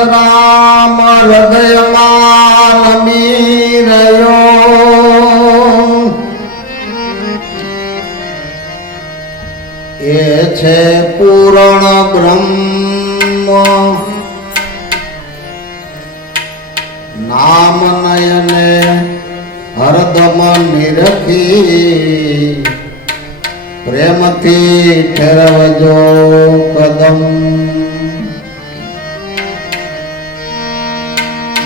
રામ હૃદયમાં નમી રહ્યો એ છે પૂર્ણ બ્રહ્મ નામ નયને હરદમ નિરખી પ્રેમથી ઠેરવજો કદમ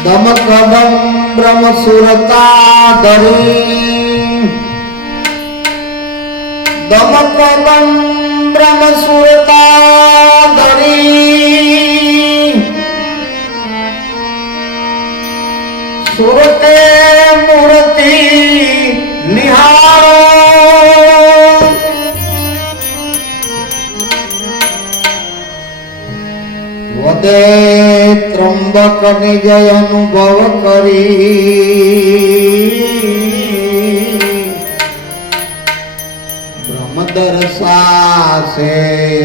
દમ કદમ બ્રહ્મ સુરતા ધરી દમ કદમ બ્રહ્મ સુરતા ધરી સુરતે મૂર્તિ નિહાળો વદે ત્રંબક નિજ અનુભવ કરી બ્રહ્મ દર્શાસે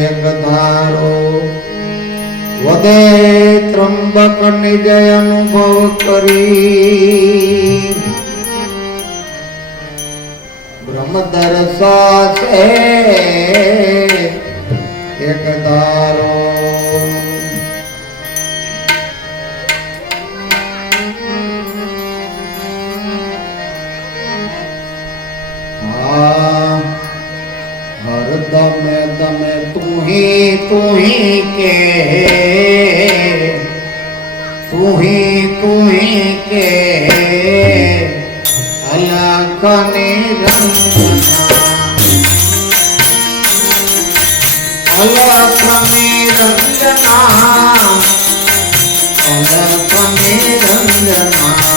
એક ધારો વદે ત્રંબક નિજ અનુભવ કરી બ્રહ્મ દર્શાસે એક ધારો दमे दमे तू ही के तू ही के अलख निरंजना अलख निरंजना अलख निरंजना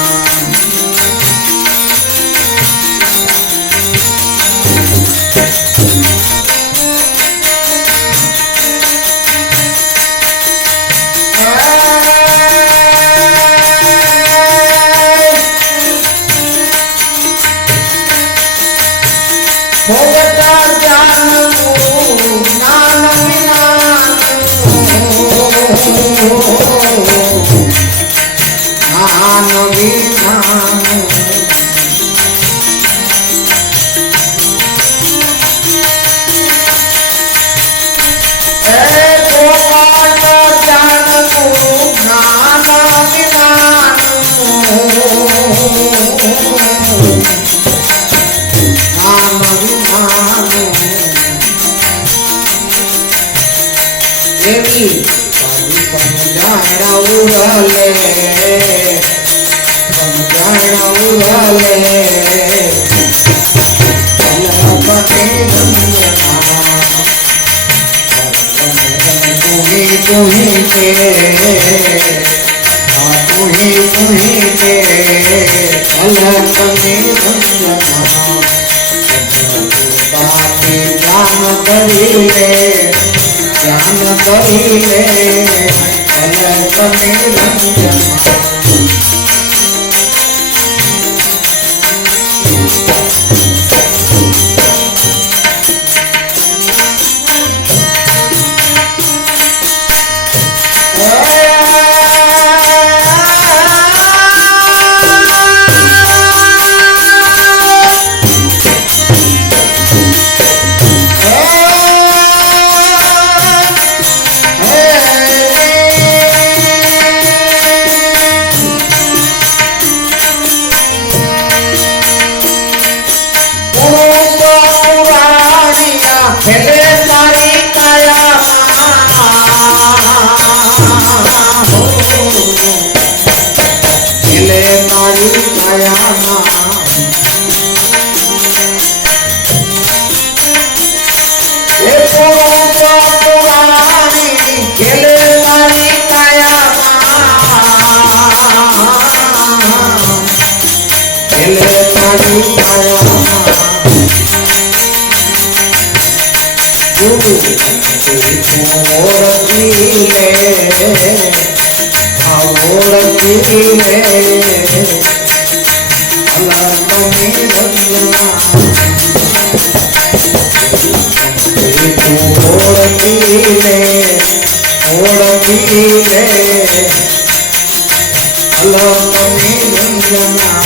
અલોક નિરંજના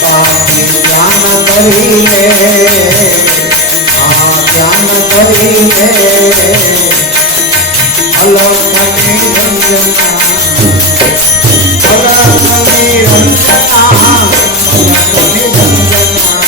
પાપી ધ્યાન કરી લે ધ્યાન કરી લે અલોક નિરંજના અલોક નિરંજના અલોક નિરંજના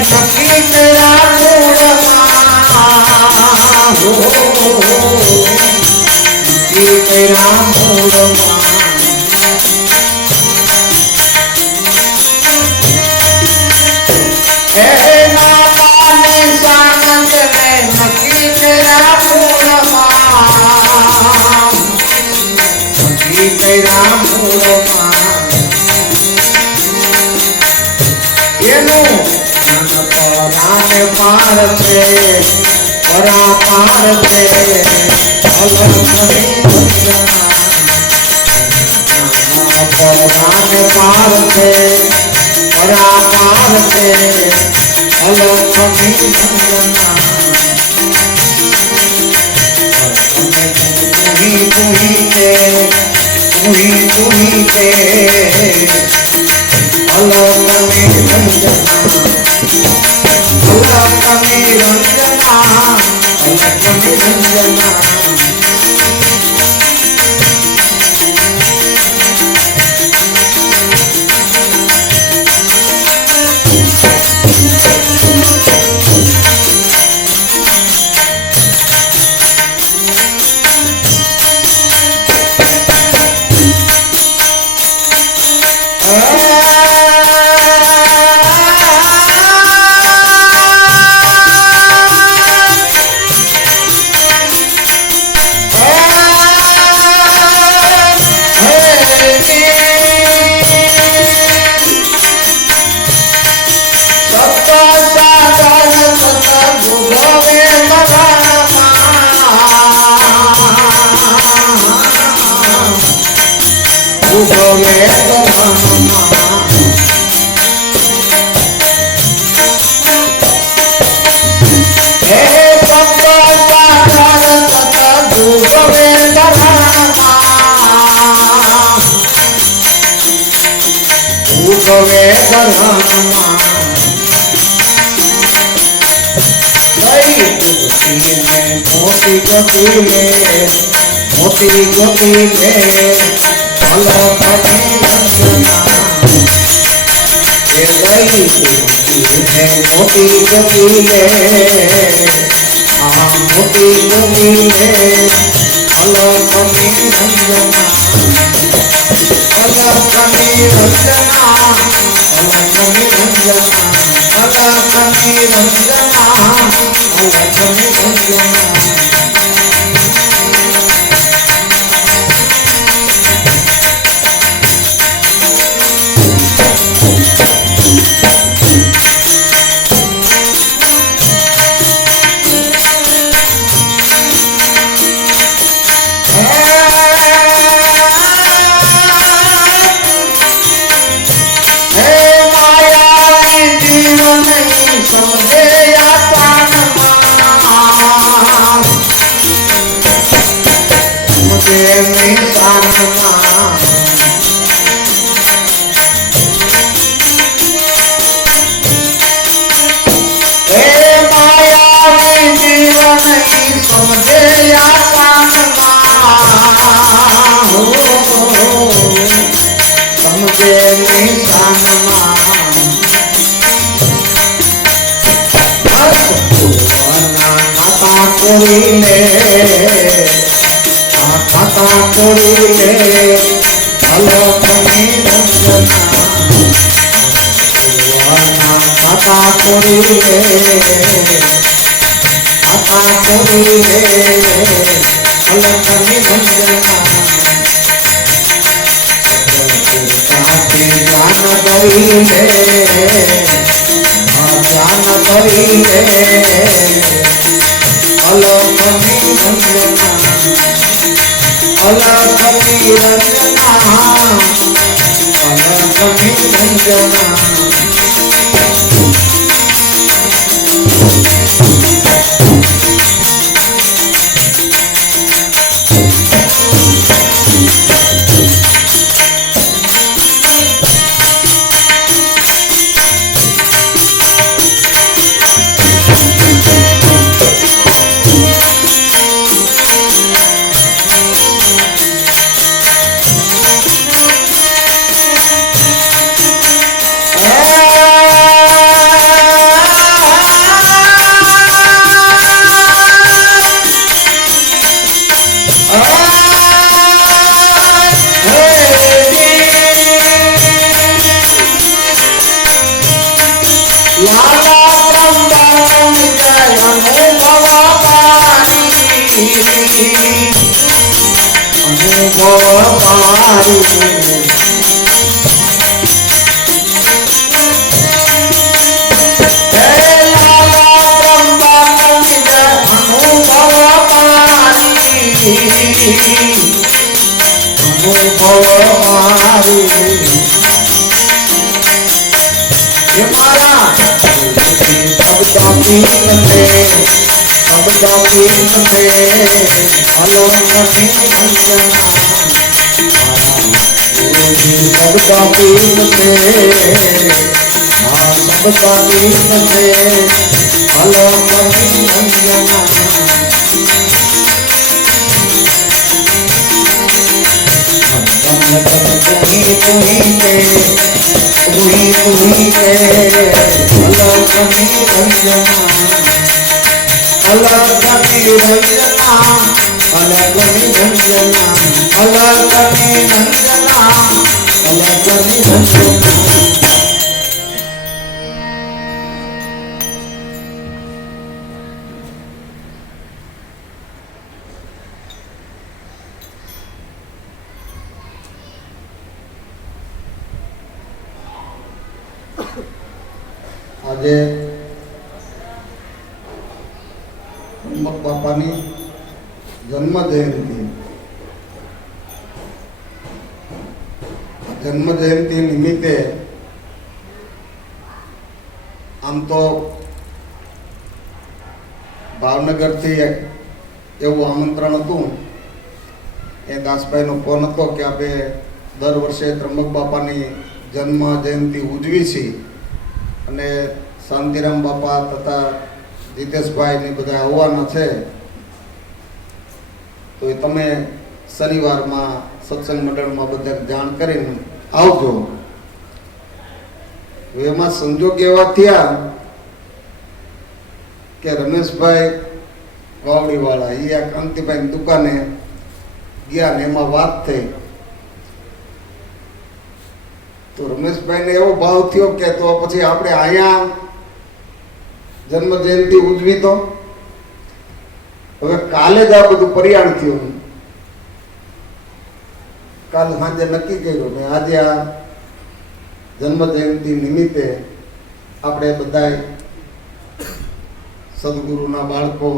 નક્કી કર્યા મૂળમાં નક્કી કર્યા મૂળમાં હે નામાની સાનંદ ને નક્કી કર્યા મૂળમાં નક્કી કર્યા મૂળમાં એનું પરાને પાર છે પરા પાર છે અલગ નિરંજના પરાને પાર છે પરા પાર છે અલગ નિરંજના તુહી કે તુહી કે અલગ નિરંજના અલક નિરંજના અલક નિરંજના મોતી ગોતી લે અલક નિરંજના એ લઈ મોતી ગોતી લે મોતી ગોતી લે અલક નિરંજના અલક નિરંજના અલક નિરંજના અલક નિરંજના અલક નિરંજના अलख निरंजना ज्ञान करीले ज्ञान करीले अलख निरंजना अलख निरंजना अलख निरंजना આજે બાપાની જન્મ જયંતિ નિમિત્તે આમ તો ભાવનગરથી એવું આમંત્રણ હતું. એ દાસભાઈનો ફોન હતો કે આપણે દર વર્ષે ત્રંબક બાપાની જન્મ જયંતિ ઉજવી છીએ અને શાંતિરામ બાપા તથા જીતેશભાઈ ને બધા આવવાના છે, તો એ તમે શનિવારમાં સત્સંગ મંડળમાં બધા જાણ કરીને આવજો. એમાં સંજોગ એવા થયા કે રમેશભાઈ વાવડીવાળા એ આ કાંતિભાઈની દુકાને ગયા ને એમાં વાત થઈ. તો રમેશભાઈને એવો ભાવ થયો કે તો પછી આપણે અહીંયા જન્મ જયંતિ ઉજવી. તો હવે કાલે જ આ બધું પરિયાણ થયું. કાલ સાંજે નક્કી કર્યું કે આજે આ જન્મ જયંતિ નિમિત્તે આપણે બધા સદગુરુના બાળકો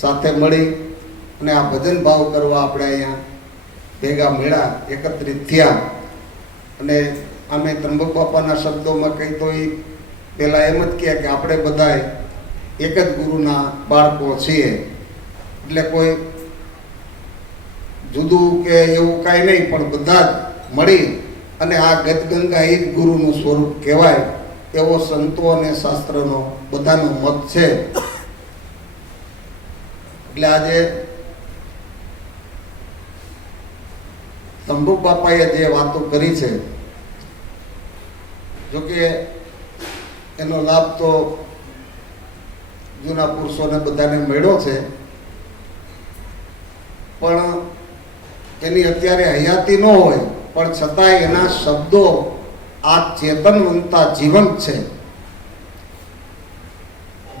સાથે મળી અને આ ભજન ભાવ કરવા આપણે અહીંયા ભેગા મળ્યા, એકત્રિત થયા. અને અમે ત્રંબક બાપાના શબ્દોમાં કહી તો એ પહેલા એમ જ કહે કે આપણે બધા એક જ ગુરુના બાળકો છીએ, એટલે કોઈ જુદું કે એવું કાંઈ નહીં, પણ બધા જ મળી અને આ ગતગંગા એ જ ગુરુનું સ્વરૂપ કહેવાય એવો સંતો અને શાસ્ત્રનો બધાનો મત છે. એટલે આજે ત્રંબક બાપાએ જે વાતો કરી છે, જોકે એનો લાભ તો જૂના પુરુષોને બધાને મળ્યો છે, પણ એની અત્યારે હયાતી ન હોય પણ છતાંય એના શબ્દો આ ચેતનવંતા જીવંત છે.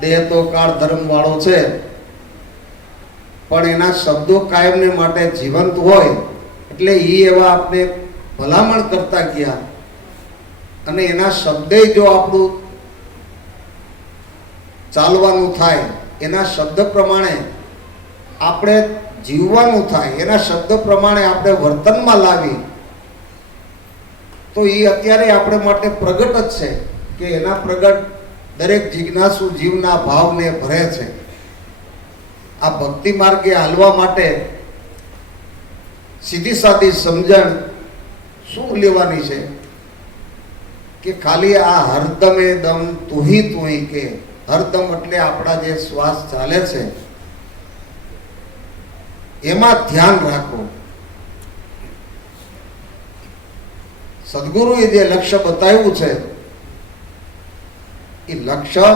દેહ તો કાળ ધર્મ વાળો છે, પણ એના શબ્દો કાયમને માટે જીવંત હોય એટલે એ એવા આપણે ભલામણ કરતા ગયા અને એના શબ્દે જો આપણું ચાલવાનું થાય, એના શબ્દ પ્રમાણે આપણે જીવવાનું થાય, એના શબ્દ પ્રમાણે આપણે વર્તનમાં લાવી તો એ અત્યારે આપણે માટે પ્રગટ જ છે કે એના પ્રગટ દરેક જિજ્ઞાસુ જીવના ભાવને ભરે છે. આ ભક્તિ માર્ગે હાલવા માટે સીધી સાદી સમજણ શું લેવાની છે કે ખાલી આ હરદમે દમ તુહી તુહી કે હરદમ એટલે આપણા જે શ્વાસ ચાલે છે એમાં ધ્યાન રાખો. સદગુરુએ જે લક્ષ્ય બતાવ્યું છે એ લક્ષ્ય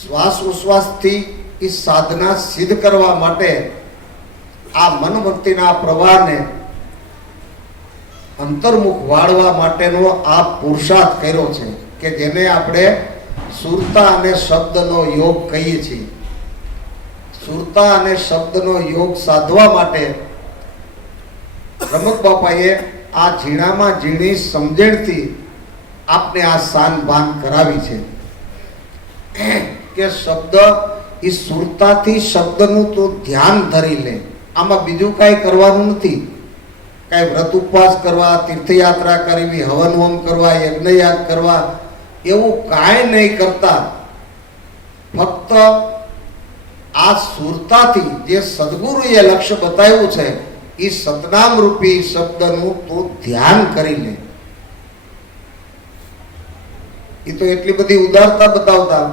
શ્વાસ ઉશ્વાસથી એ સાધના સિદ્ધ કરવા માટે આ મનમતીના પ્રવાહને અંતર્મુખ વાળવા માટેનો આ પુરુષાર્થ કર્યો છે કે જેને આપણે સુરતા અને શબ્દનો યોગ કહીએ છીએ. સુરતા અને શબ્દનો યોગ સાધવા માટે પ્રમુખ બાપાએ આ ઝીણામાં ઝીણી સમજણથી આપને આ શાન ભાન કરાવી છે કે શબ્દ એ સુરતાથી શબ્દનું તો ધ્યાન ધરી લે. આમાં બીજું કાંઈ કરવાનું નથી. કાંઈ વ્રત ઉપવાસ કરવા, તીર્થયાત્રા કરવી, હવન હોમ કરવા, યજ્ઞયાગ કરવા એવું કાંઈ નહીં કરતા ફક્ત આ સુરતાથી જે સદગુરુએ લક્ષ્ય બતાવ્યું છે એ સતનામ રૂપી શબ્દનું તો ધ્યાન કરી લે. એ તો એટલી બધી ઉદારતા બતાવતા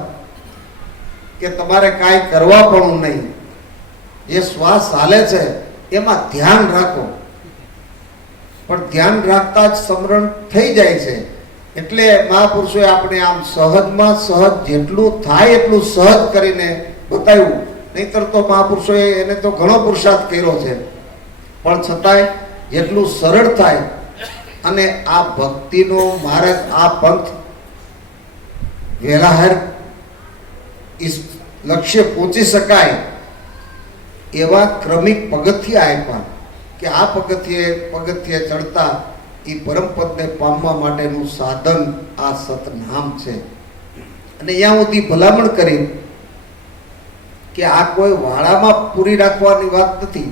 કે તમારે કાંઈ કરવા પણ નહીં, જે શ્વાસ હાલે છે એમાં ધ્યાન રાખો. પણ ધ્યાન રાખતા જ સમરણ થઈ જાય છે. એટલે મહાપુરુષોએ આપણે આમ સહજમાં સહજ જેટલું થાય એટલું સહજ કરીને બતાવ્યું. નહીતર તો મહાપુરુષોએ એને તો ઘણો પુરુષાર્થ કર્યો છે, પણ છતાંય જેટલું સરળ થાય અને આ ભક્તિનો માર્ગ, આ પંથ વેલાહાર લક્ષ્ય પહોંચી શકાય એવા ક્રમિક પગથિયા આપ્યા કે આ પગથિયે ચડતા એ પરમપદને પામવા માટેનું સાધન આ સતનામ છે. અને ત્યાં સુધી ભલામણ કરી કે આ કોઈ વાળામાં પૂરી રાખવાની વાત નથી.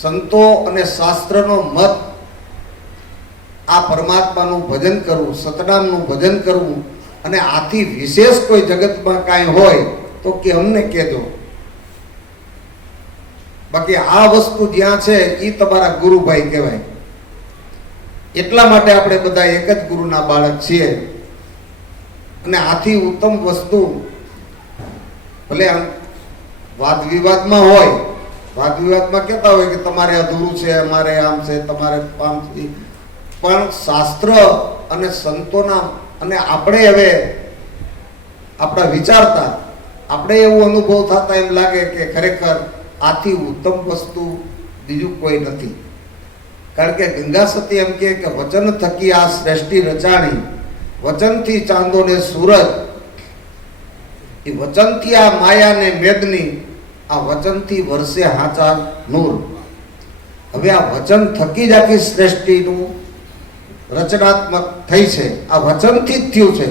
સંતો અને શાસ્ત્રનો મત આ પરમાત્માનું ભજન કરવું, સતનામનું ભજન કરવું અને આથી વિશેષ કોઈ જગતમાં કાંઈ હોય તો કે અમને કહેજો. બાકી આ વસ્તુ જ્યાં છે એ તમારા ગુરુભાઈ કહેવાય. એટલા માટે આપણે બધા એક જ ગુરુના બાળક છીએ. અને આથી ઉત્તમ વસ્તુ ભલે વાદ વિવાદમાં હોય, વાદ વિવાદમાં કહેતા હોય કે તમારે અધૂરું છે, અમારે આમ છે, તમારે આમ છે, પણ શાસ્ત્ર અને સંતોના અને આપણે હવે આપણા વિચારતા આપણે એવું અનુભવ થતા એમ લાગે કે ખરેખર આથી ઉત્તમ વસ્તુ બીજું કોઈ નથી. કારણ કે ગંગા સતી એમ કે વચન થકી આ સૃષ્ટિ રચાણી, વચનથી ચાંદો ને સૂરજ, એ વચનથી આ માયા ને મેદની, આ વચનથી વરસે હાચા નૂર. હવે આ વચન થકી જ આખી સૃષ્ટિનું રચનાત્મક થઈ છે, આ વચનથી જ થયું છે.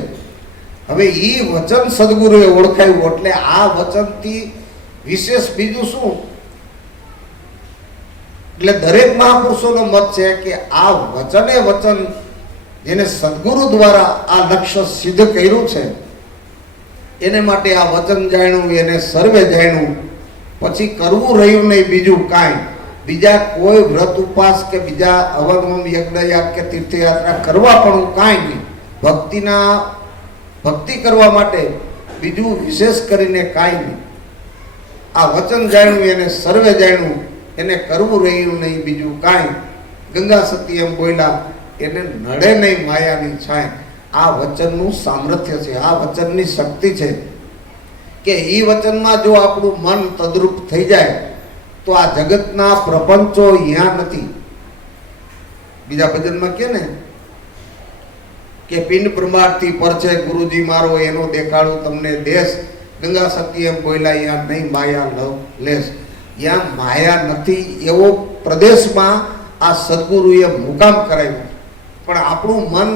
હવે એ વચન સદગુરુએ ઓળખાયું એટલે આ વચનથી વિશેષ બીજું શું? એટલે દરેક મહાપુરુષોનો મત છે કે આ વચને વચન જેને સદગુરુ દ્વારા આ લક્ષ્ય સિદ્ધ કર્યું છે એને માટે આ વચન જાણ્યું, એને સર્વે જાણ્યું, પછી કરવું રહ્યું નહીં બીજું કાંઈ. બીજા કોઈ વ્રત ઉપવાસ કે બીજા હવન હોમ યજ્ઞયાગ કે તીર્થયાત્રા કરવા પણ કાંઈ નહીં. ભક્તિ કરવા માટે બીજું વિશેષ કરીને કાંઈ નહીં. આ વચન જાણ્યું, એને સર્વે જાણ્યું, એને કરવું રહ્યું નહીં બીજું કાંઈ. ગંગા સતી એમ બોલ્યા, એને નડે નહીં માયાની છાંય. આ વચનનું સામર્થ્ય છે, આ વચનની શક્તિ છે કે એ વચનમાં જો આપણું મન તદ્રુપ થઈ જાય તો આ જગતના પ્રપંચો અહીંયા નથી. બીજા ભજનમાં કે ને કે પિંડ બ્રહ્માંડથી પર છે ગુરુજી મારો, એનો દેખાડું તમને દેશ, ગંગા સતી એમ બોલ્યા યા નહીં માયા લવ લેસ, યા માયા નથી એવો પ્રદેશમાં આ સદગુરુએ મુકામ કરાવ્યો. પણ આપણું મન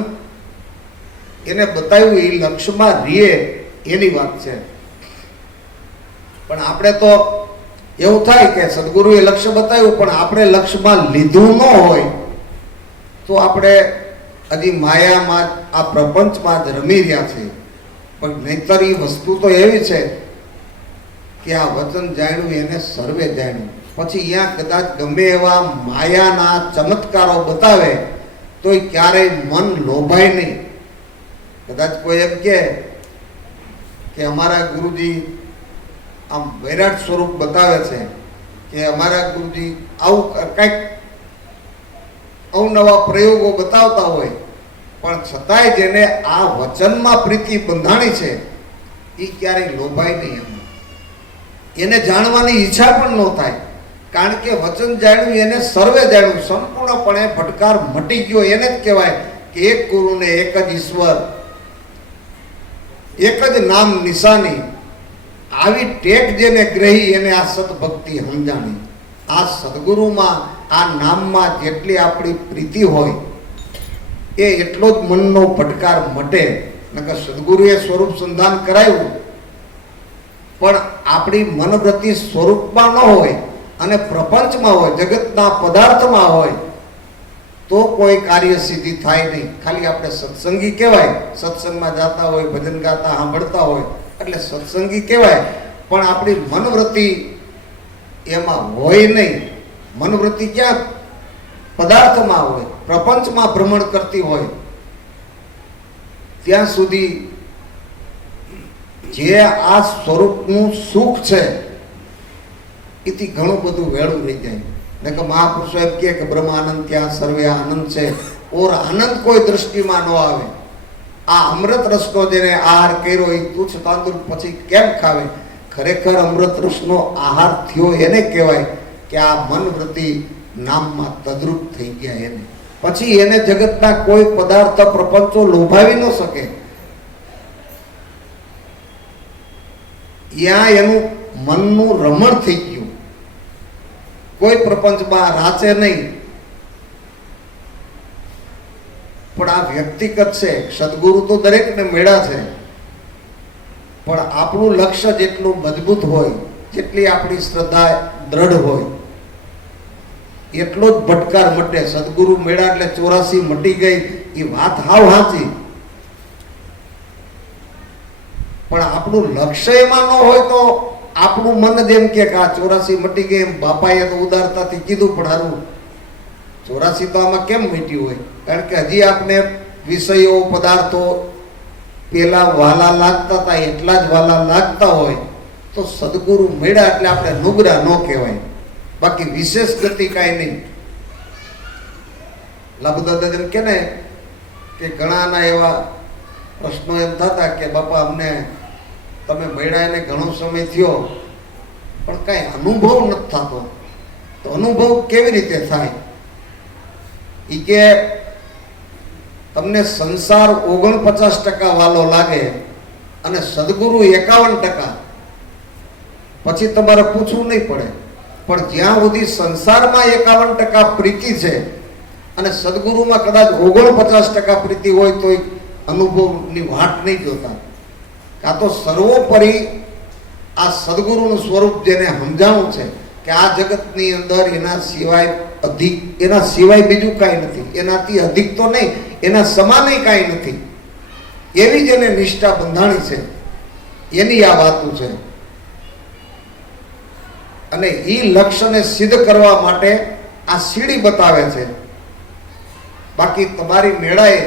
એને બતાવ્યું એ લક્ષ્યમાં રીએ એની વાત છે. પણ આપણે તો એવું થાય કે સદગુરુએ લક્ષ્ય બતાવ્યું પણ આપણે લક્ષ્યમાં લીધું ન હોય તો આપણે હજી માયામાં આ પ્રપંચમાં જ રમી રહ્યા છે. પણ નહીતર એ વસ્તુ તો એવી છે કે આ વચન જાણ્યું એને સર્વે જાણ્યું. પછી અહીંયા કદાચ ગમે એવા માયાના ચમત્કારો બતાવે તો ક્યારેય મન લોભાય નહીં. કદાચ કોઈ એમ કે અમારા ગુરુજી આમ વૈરાટ સ્વરૂપ બતાવે છે કે અમારા ગુરુજી આવું કંઈક અવનવા પ્રયોગો બતાવતા હોય, પણ છતાંય જેને આ વચનમાં પ્રીતિ બંધાણી છે એ ક્યારેય લોભાય નહીં. એને જાણવાની ઈચ્છા પણ ન થાય, કારણ કે વચન જાણ્યું એને સર્વે જાણ્યું. સંપૂર્ણપણે ભટકાર મટી ગયો. એને જ કહેવાય કે એક ગુરુને એક જ ઈશ્વર, એક જ નામ નિશાની. આવી ટેક જેને ગ્રહી એને આ સદભક્તિ સમજાણી. આ સદગુરુમાં આ નામમાં જેટલી આપણી પ્રીતિ હોય એ એટલો જ મનનો ભટકાર મટે. નકર સદગુરુએ સ્વરૂપ સંધાન કરાયું પણ આપણી મનવૃત્તિ સ્વરૂપમાં ન હોય અને પ્રપંચમાં હોય, જગતના પદાર્થમાં હોય તો કોઈ કાર્ય સિદ્ધિ થાય નહીં. ખાલી આપણે સત્સંગી કહેવાય, સત્સંગમાં જતા હોય, ભજન ગાતા સાંભળતા હોય એટલે સત્સંગી કહેવાય, પણ આપણી મનવૃત્તિ એમાં હોય નહીં. મનવૃત્તિ ક્યાં? પદાર્થમાં હોય, પ્રપંચમાં ભ્રમણ કરતી હોય. ત્યાં સુધી જે આ સ્વરૂપનું સુખ છે એથી ઘણું બધું વેળું રહી જાય. ને કે મહાપુરુષો એમ કે બ્રહ્મ આનંદ ત્યાં સર્વે આનંદ છે. ઓર આનંદ કોઈ દ્રષ્ટિમાં ન આવે. આ અમૃત રસનો જેને આહાર કર્યો એ તુચ્છ તાંદુર પછી કેમ ખાવે? ખરેખર અમૃત રસનો આહાર થયો એને કહેવાય કે આ મન વૃત્તિ નામમાં તદ્રુપ થઈ ગયા. એને પછી એને જગતના કોઈ પદાર્થ પ્રપંચો લોભાવી ન શકે. ત્યાં એનું મનનું રમણ થઈ ગયું. કોઈ પ્રપંચમાં રાચે નહીં. પણ આ વ્યક્તિગત છે. સદગુરુ તો દરેકને મળ્યા છે, પણ આપણું લક્ષ્ય જેટલું મજબૂત હોય, જેટલી આપણી શ્રદ્ધા દ્રઢ હોય એટલો જ ભટકાર મટે. સદગુરુ મળ્યા એટલે 84 મટી ગઈ એ વાત હાવ સાચી, પણ આપણું લક્ષ્ય એમાં ન હોય તો આપણું મન જ એમ કે આ 84 મટી ગઈ. એમ બાપાએ તો ઉદારતાથી કીધું પણ હારું 84 તો આમાં કેમ મટ્યું હોય? કારણ કે હજી આપને વિષયો પદાર્થો પેલા વાલા લાગતા હતા એટલા જ વાલા લાગતા હોય તો સદગુરુ મળ્યા એટલે આપણે નુગરા ન કહેવાય. બાકી વિશેષ ગતિ કાંઈ નહીં. લાભદાદા એમ કે ને કે ઘણાના એવા પ્રશ્નો એમ થતા કે બાપા અમને તમે મળ્યા એને ઘણો સમય થયો પણ કાંઈ અનુભવ નથી થતો. તો અનુભવ કેવી રીતે થાય? એ કે તમને સંસાર 49% વાલો લાગે અને સદગુરુ 51%, પછી તમારે પૂછવું નહીં પડે. પણ જ્યાં સુધી સંસારમાં 51% પ્રીતિ છે અને સદગુરુમાં કદાચ 49% પ્રીતિ હોય તો અનુભવની વાટ નહીં જોતા. કાં તો સર્વોપરી આ સદગુરુનું સ્વરૂપ જેને સમજાણું છે કે આ જગતની અંદર એના સિવાય બીજું કાંઈ નથી, એનાથી અધિક તો નહીં, એના સમાન કાંઈ નથી, એવી જેને નિષ્ઠા બંધાણી છે એની આ વાતો છે. અને એ લક્ષ્યને સિદ્ધ કરવા માટે આ સીડી બતાવે છે. બાકી તમારી મેળાએ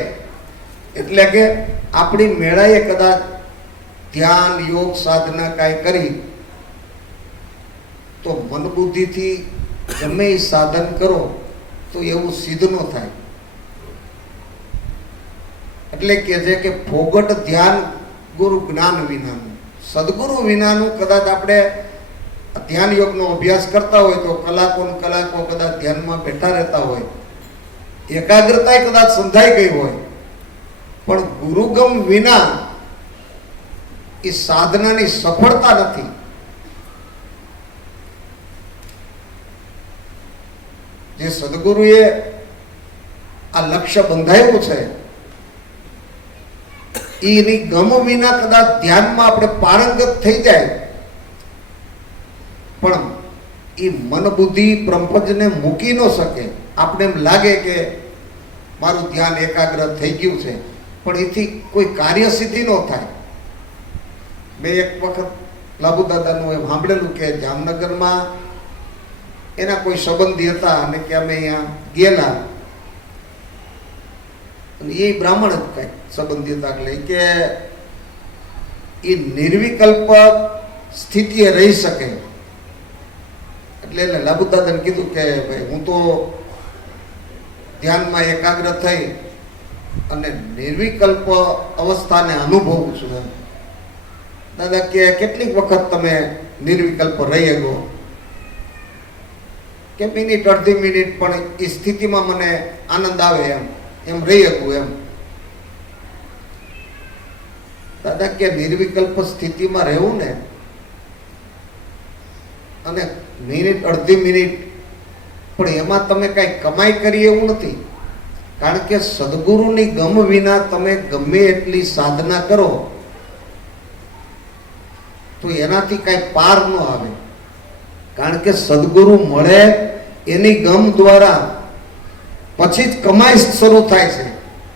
એટલે કે આપણી મેળાએ કદાચ ધ્યાન યોગ સાધના કાંઈ કરી તો મન બુદ્ધિથી ગમે એ સાધન કરો તો એવું સિદ્ધ ન થાય. એટલે કે છે કે ફોગટ ધ્યાન ગુરુ જ્ઞાન વિનાનું, સદગુરુ વિનાનું કદાચ આપણે ધ્યાન યોગનો અભ્યાસ કરતા હોય તો કલાકો કદાચ ધ્યાનમાં બેઠા રહેતા હોય, એકાગ્રતા કદાચ સંધાઈ ગઈ હોય, પણ ગુરુગમ વિના એ સાધનાની સફળતા નથી. જે સદગુરુએ આ લક્ષ્ય બંધાયું છે એની ગમ વિના કદાચ ધ્યાનમાં આપણે પારંગત થઈ જાય, પણ એ મન બુદ્ધિ બ્રહ્મજને મૂકી ન શકે. આપણે એમ લાગે કે મારું ધ્યાન એકાગ્ર થઈ ગયું છે, પણ એથી કોઈ કાર્ય સિદ્ધિ ન થાય. મેં એક વખત લાભુ દાદાનું એમ સાંભળેલું કે જામનગરમાં એના કોઈ સંબંધી હતા અને કે અમે અહીંયા ગયેલા, અને એ બ્રાહ્મણ જ કઈક સંબંધી હતા, એટલે કે એ નિર્વિકલ્પ સ્થિતિએ રહી શકે. એટલે લાભુ દાદાને કીધું કે ભાઈ હું તો ધ્યાનમાં એકાગ્ર થઈ અને નિર્વિકલ્પ અવસ્થાને અનુભવું છું. દાદા કે કેટલીક વખત તમે નિર્વિકલ્પ રહી શકો? કે મિનિટ અડધી મિનિટ, પણ એ સ્થિતિમાં મને આનંદ આવે એમ રહી શકું એમ. દાદા કે નિર્વિકલ્પ સ્થિતિમાં રહેવું ને, અને મિનિટ અડધી મિનિટ, પણ એમાં તમે કઈ કમાઈ કરી એવું નથી. કારણ કે સદગુરુની ગમ વિના તમે ગમે એટલી સાધના કરો તો એનાથી કઈ પાર ન આવે. કારણ કે સદગુરુ મળે એની ગમ દ્વારા પછી જ કમાઈ શરૂ થાય છે.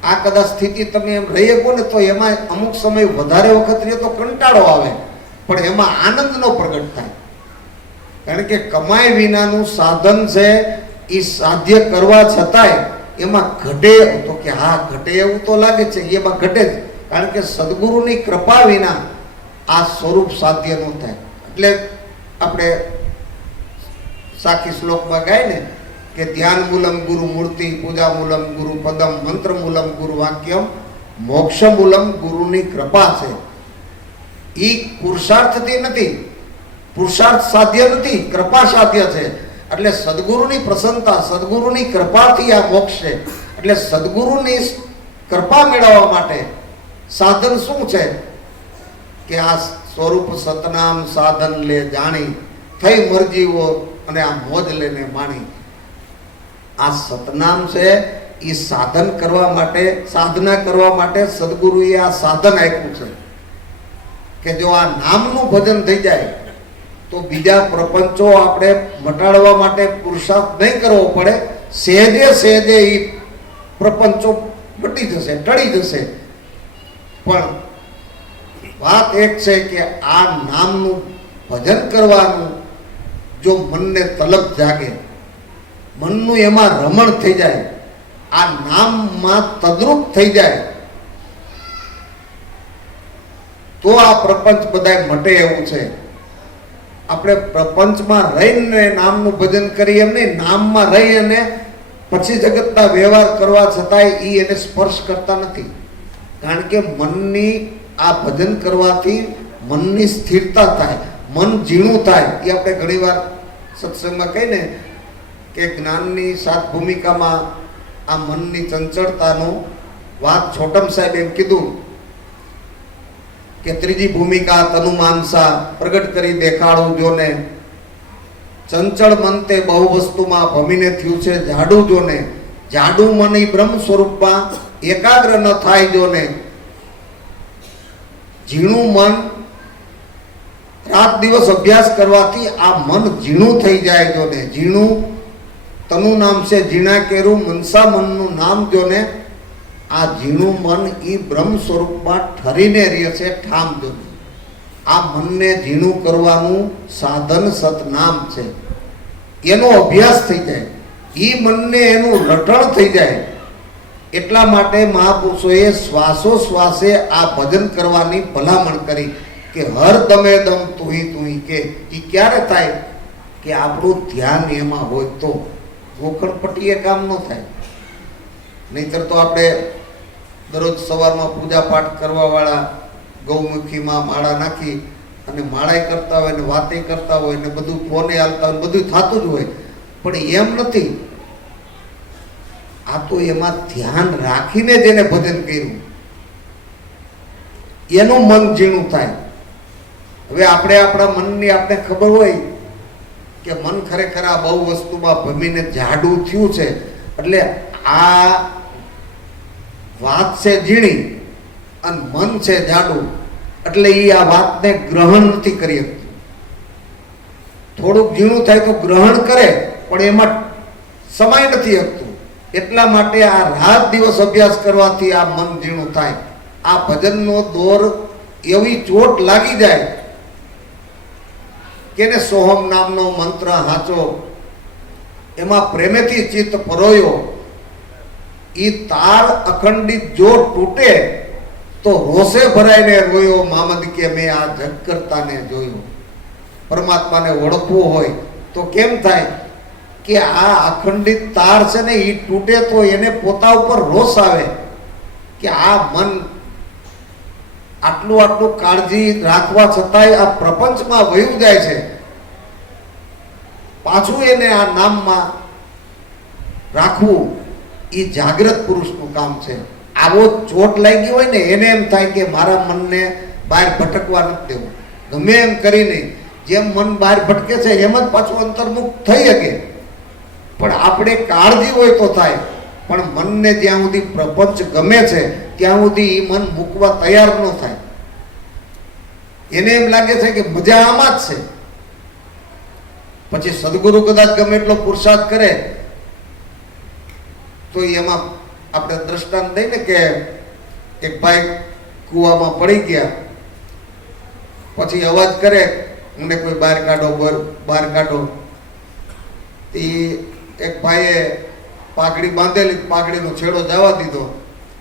આ કદાચ સ્થિતિ તમે એમ રહી શકો ને તો એમાં અમુક સમય વધારે વખત રહે તો કંટાળો આવે, પણ એમાં આનંદ નો પ્રગટ થાય. કારણ કે કમાઈ વિનાનું સાધન છે એ સાધ્ય કરવા છતાંય એમાં ઘટે તો કે હા ઘટે એવું તો લાગે છે, એમાં ઘટે જ. કારણ કે સદગુરુની કૃપા વિના આ સ્વરૂપ સાધ્ય ન થાય. એટલે આપણે સાખી શ્લોકમાં ગાય ને કે ધ્યાન મૂલમ ગુરુ મૂર્તિ, પૂજા મૂલમ ગુરુ પદમ, મંત્ર મૂલમ ગુરુ વાક્યમ, મોક્ષ મૂલમ ગુરુની કૃપા છે. એ પુરુષાર્થથી નથી, પુરુષાર્થ સાધ્ય નથી, કૃપા સાધ્ય છે. એટલે સદગુરુની પ્રસન્નતા, સદગુરુની કૃપાથી આ મોક્ષ છે. એટલે સદગુરુની કૃપા મેળવવા માટે સાધન શું છે કે આ સ્વરૂપ સતનામ સાધન લે જાણી, થઈ મરજીવો અને આ મોજ લેને માણી. આ સતનામ છે એ સાધન કરવા માટે, સાધના કરવા માટે સદગુરુએ આ સાધન આપ્યું છે કે જો આ નામનું ભજન થઈ જાય તો બીજા પ્રપંચો આપણે મટાડવા માટે પુરુષાર્થ નહીં કરવો પડે. સહેજે સહેજે એ પ્રપંચો મટી જશે, ટળી જશે. પણ વાત એક છે કે આ નામનું ભજન કરવાનું જો મનને તલબ જાગે, મનનું એમાં રમણ થઈ જાય, આ નામમાં તદ્રુપ થઈ જાય, તો આ પ્રપંચ બધાય મટે એવું છે. આપણે પ્રપંચમાં રહીને નામનું ભજન કરીએ એમ નહીં, નામમાં રહી અને પછી જગતના વ્યવહાર કરવા છતાંય એ એને સ્પર્શ કરતા નથી. કારણ કે મનની આ ભજન કરવાથી મનની સ્થિરતા થાય, મન ઝીણું થાય. એ આપણે ઘણીવાર સત્સંગમાં કહીને કે જ્ઞાનની 7 ભૂમિકામાં આ મનની ચંચળતાનું વાત છોટમ સાહેબ એમ કીધું કે ત્રીજી ભૂમિકા તનુમાનસા પ્રગટ કરી દેખાડું જોને, ચંચળ મન તે બહુ વસ્તુમાં ભમીને થયું છે જાડું જોને, જાડું મન ઈ બ્રહ્મ સ્વરૂપમાં એકાગ્ર ન થાય જોને, ઝીણું મન રાત દિવસ અભ્યાસ કરવાથી આ મન ઝીણું થઈ જાય જોને, ઝીણું તનુ નામ છે ઝીણા કેરું મનસા મનનું નામ જોને, આ ઝીણું મન ઈ બ્રહ્મ સ્વરૂપમાં ઠરીને રહે છે ઠામ જોને. આ મનને ઝીણું કરવાનું સાધન સતનામ છે. એનો અભ્યાસ થઈ જાય, ઈ મનને એનું રટણ થઈ જાય. એટલા માટે મહાપુરુષોએ શ્વાસોશ્વાસે આ ભજન કરવાની ભલામણ કરી કે હર દમે દમ તુહી તુહી. કે ઈ ક્યારે થાય કે આપણું ધ્યાન એમાં હોય તો. ગોખણપટ્ટીએ કામ ન થાય. નહીતર તો આપણે દરરોજ સવારમાં પૂજા પાઠ કરવા વાળા ગૌમુખીમાં માળા નાખી અને માળાય કરતા હોય ને વાતે કરતા હોય ને બધું ફોને હાલતા હોય, બધું થતું જ હોય, પણ એમ નથી. આ તો એમાં ધ્યાન રાખીને જેને ભજન કર્યું એનું મન ઝીણું થાય. હવે આપણે આપણા મનની આપણે ખબર હોય કે મન ખરેખર આ બહુ વસ્તુમાં ભમીને જાડું થયું છે, એટલે આ વાત છે ઝીણી અને મન છે જાડું, એટલે એ આ વાતને ગ્રહણ નથી કરી શકતું. થોડુંક ઝીણું થાય તો ગ્રહણ કરે, પણ એમાં સમાય નથી શકતું. એટલા માટે આ રાત દિવસ અભ્યાસ કરવાથી આ મન ઝીણું થાય. આ ભજનનો દોર એવી ચોટ લાગી જાય કે ને સોહમ નામનો મંત્ર હાચો, એમાં પ્રેમેથી ચિત્ત પરોયો, ઈ તાર અખંડિત જો તૂટે તો રોષે ભરાઈને રોયો, મામદ કે મેં આ જગ કરતાને જોયો. પરમાત્માને ઓળખવું હોય તો કેમ થાય કે આ અખંડિત તાર છે ને એ તૂટે તો એને પોતા ઉપર રોષ આવે કે આ મન આટલું આટલું કાળજી રાખવા છતાંય આ પ્રપંચમાં વયું જાય છે, પાછું એને આ નામમાં રાખવું એ જાગ્રત પુરુષનું કામ છે. આવો ચોટ લાગી હોય ને એને એમ થાય કે મારા મનને બહાર ભટકવા નથી દેવું. ગમે એમ કરીને જેમ મન બહાર ભટકે છે એમ જ પાછું અંતર્મુખ થઈ શકે, પણ આપણે કાળજી હોય તો થાય. પણ મનને જ્યાં સુધી પ્રપંચ ગમે છે ત્યાં સુધી એ મન મૂકવા તૈયાર ન થાય. એને એમ લાગે છે કે મજા આમાં જ છે. પછી સદગુરુ કદાચ ગમે એટલો પુરુષાર્થ કરે તો એમાં આપણે દ્રષ્ટાંત દઈને કે એક ભાઈ કૂવામાં પડી ગયા, પછી અવાજ કરે મને કોઈ બહાર કાઢો, બહાર કાઢો. એ એક ભાઈએ પાઘડી બાંધેલી, પાઘડીનો છેડો જવા દીધો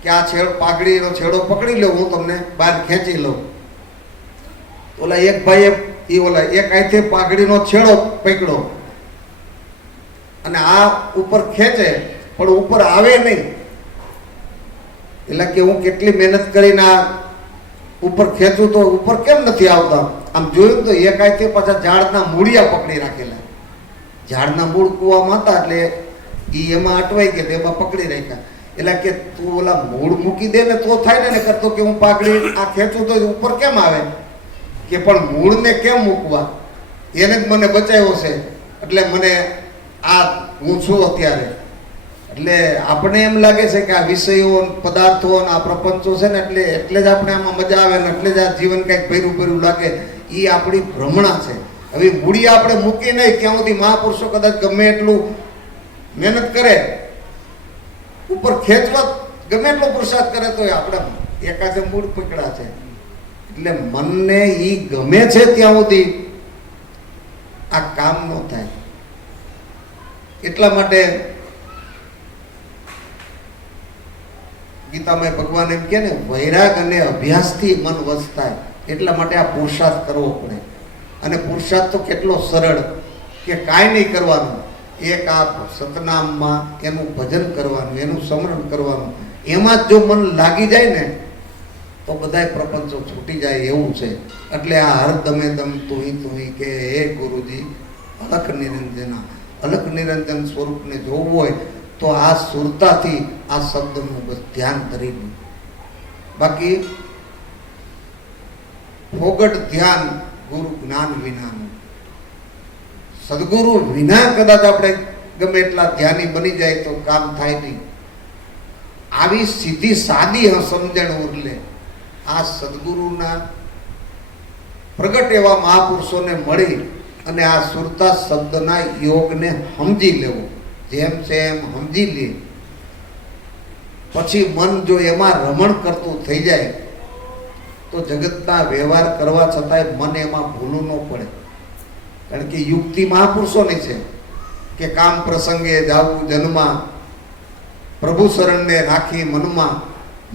કે આ પાઘડીનો છેડો પકડી લો, હું તમને બહાર ખેંચી લઉં. ઓલા એક ભાઈએ એક અહીંથી પાઘડીનો છેડો પકડ્યો અને આ ઉપર ખેંચે પણ ઉપર આવે નહીં. એટલે કે હું કેટલી મહેનત કરીને આ ઉપર ખેંચું તો ઉપર કેમ નથી આવતા? આમ જોયું તો એક અહીંથી પાછા ઝાડના મૂળિયા પકડી રાખેલા. ઝાડના મૂળ કૂવામાં હતા એટલે એમાં અટવાઈ ગયા, એમાં પકડી રાખ્યા. એટલે કે તું ઓલા મૂળ મૂકી દે ને તો થાય ને, કરતો કે હું પાઘડી આ ખેંચું તો ઉપર કેમ આવે? કે પણ મૂળને કેમ મૂકવા? એને જ મને બચાવ્યો છે એટલે મને આ હું છું અત્યારે. એટલે આપણે એમ લાગે છે કે આ વિષયો, પદાર્થો, આ પ્રપંચો છે ને એટલે જ આપણે આમાં મજા આવે ને એટલે જ આ જીવન કંઈક ભર્યું ભર્યું લાગે. એ આપણી ભ્રમણા છે. હવે મૂડી આપણે મૂકી નહીં ત્યાં સુધી મહાપુરુષો કદાચ ગમે એટલું મહેનત કરે, ઉપર ખેંચવા ગમે એટલો પુરુષાર્થ કરે તો આપણે એકાદે મૂળ પકડા છે. એટલે મનને ઈ ગમે છે ત્યાં સુધી આ કામ ન થાય. એટલા માટે ગીતામાં ભગવાન એમ કે ને વૈરાગ અને અભ્યાસથી મન વશ થાય. એટલા માટે આ પુરુષાર્થ કરવો પડે. અને પુરુષાર્થ તો કેટલો સરળ કે કાંઈ નહીં કરવાનું, એક આ સતનામમાં એનું ભજન કરવાનું, એનું સ્મરણ કરવાનું. એમાં જ જો મન લાગી જાય ને તો બધાય પ્રપંચો છૂટી જાય એવું છે. એટલે આ હરદમે દમ તુહી કે હે ગુરુજી અલખ નિરંજના, અલખ નિરંજન સ્વરૂપને જોવું હોય તો આ સુરતાથી આ શબ્દનું બસ ધ્યાન ધરીને. બાકી ફોગટ ધ્યાન ગુરુ જ્ઞાન વિનાનું. સદગુરુ વિના કદાચ આપણે ગમે એટલા ધ્યાની બની જાય તો કામ થાય નહીં. આવી સીધી સાદી સમજણ ઉરલે આ સદગુરુના પ્રગટ એવા મહાપુરુષોને મળી અને આ સુરતા શબ્દના યોગને સમજી લેવો. જેમ છે એમ સમજી લે પછી મન જો એમાં રમણ કરતું થઈ જાય તો જગતના વ્યવહાર કરવા છતાંય મન એમાં ભૂલું ન પડે. કારણ કે યુક્તિ મહાપુરુષોની છે કે કામ પ્રસંગે જાવું જન્મા, પ્રભુ શરણને રાખી મનમાં,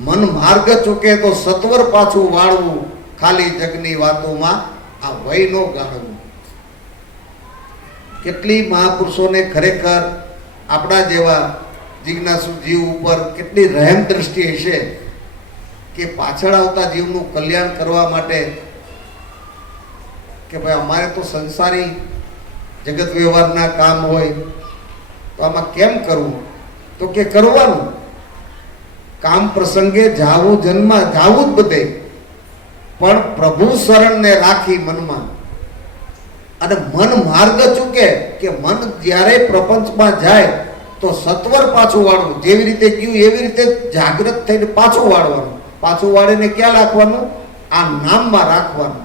મન માર્ગ ચૂકે તો સત્વર પાછું વાળવું, ખાલી જગની વાતોમાં આ વય નો ગાળવું. કેટલી મહાપુરુષોને ખરેખર આપણા જેવા જિજ્ઞાસુ જીવ ઉપર કેટલી રહેમ દ્રષ્ટિ હશે કે પાછળ આવતા જીવનું કલ્યાણ કરવા માટે કે ભાઈ અમારે તો સંસારી જગત વ્યવહારના કામ હોય તો આમાં કેમ કરવું? તો કે કરવાનું. કામ પ્રસંગે જાવું જન્મા, જાવું જ બધે. પણ પ્રભુ શરણને રાખી મનમાં, અને મન માર્ગ ચૂકે કે મન જ્યારે પ્રપંચમાં જાય તો સત્વર પાછું વાળવું, જેવી રીતે ગયું એવી રીતે જાગૃત થઈને પાછું વાળવાનું. પાછું વાળીને ક્યાં રાખવાનું? આ નામમાં રાખવાનું.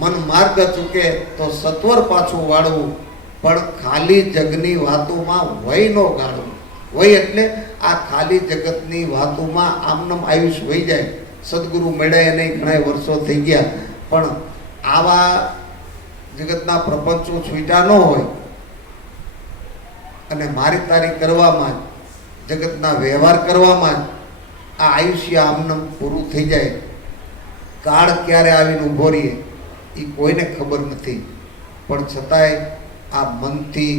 મન માર્ગ ચૂકે તો સત્વર પાછું વાળવું, પણ ખાલી જગની વાતોમાં વય ન ગાળવું. વય એટલે આ ખાલી જગતની વાતોમાં આમનામ આયુષ્ય વહી જાય. સદગુરુ મળ્યા નહીં, ઘણા વર્ષો થઈ ગયા, પણ આવા જગતના પ્રપંચો છૂટ્યા ન હોય અને મારી તારી કરવામાં જ, જગતના વ્યવહાર કરવામાં જ આ આયુષ્ય આમનામ પૂરું થઈ જાય. કાળ ક્યારે આવીને ઊભો રહીએ એ કોઈને ખબર નથી, પણ છતાંય આ મનથી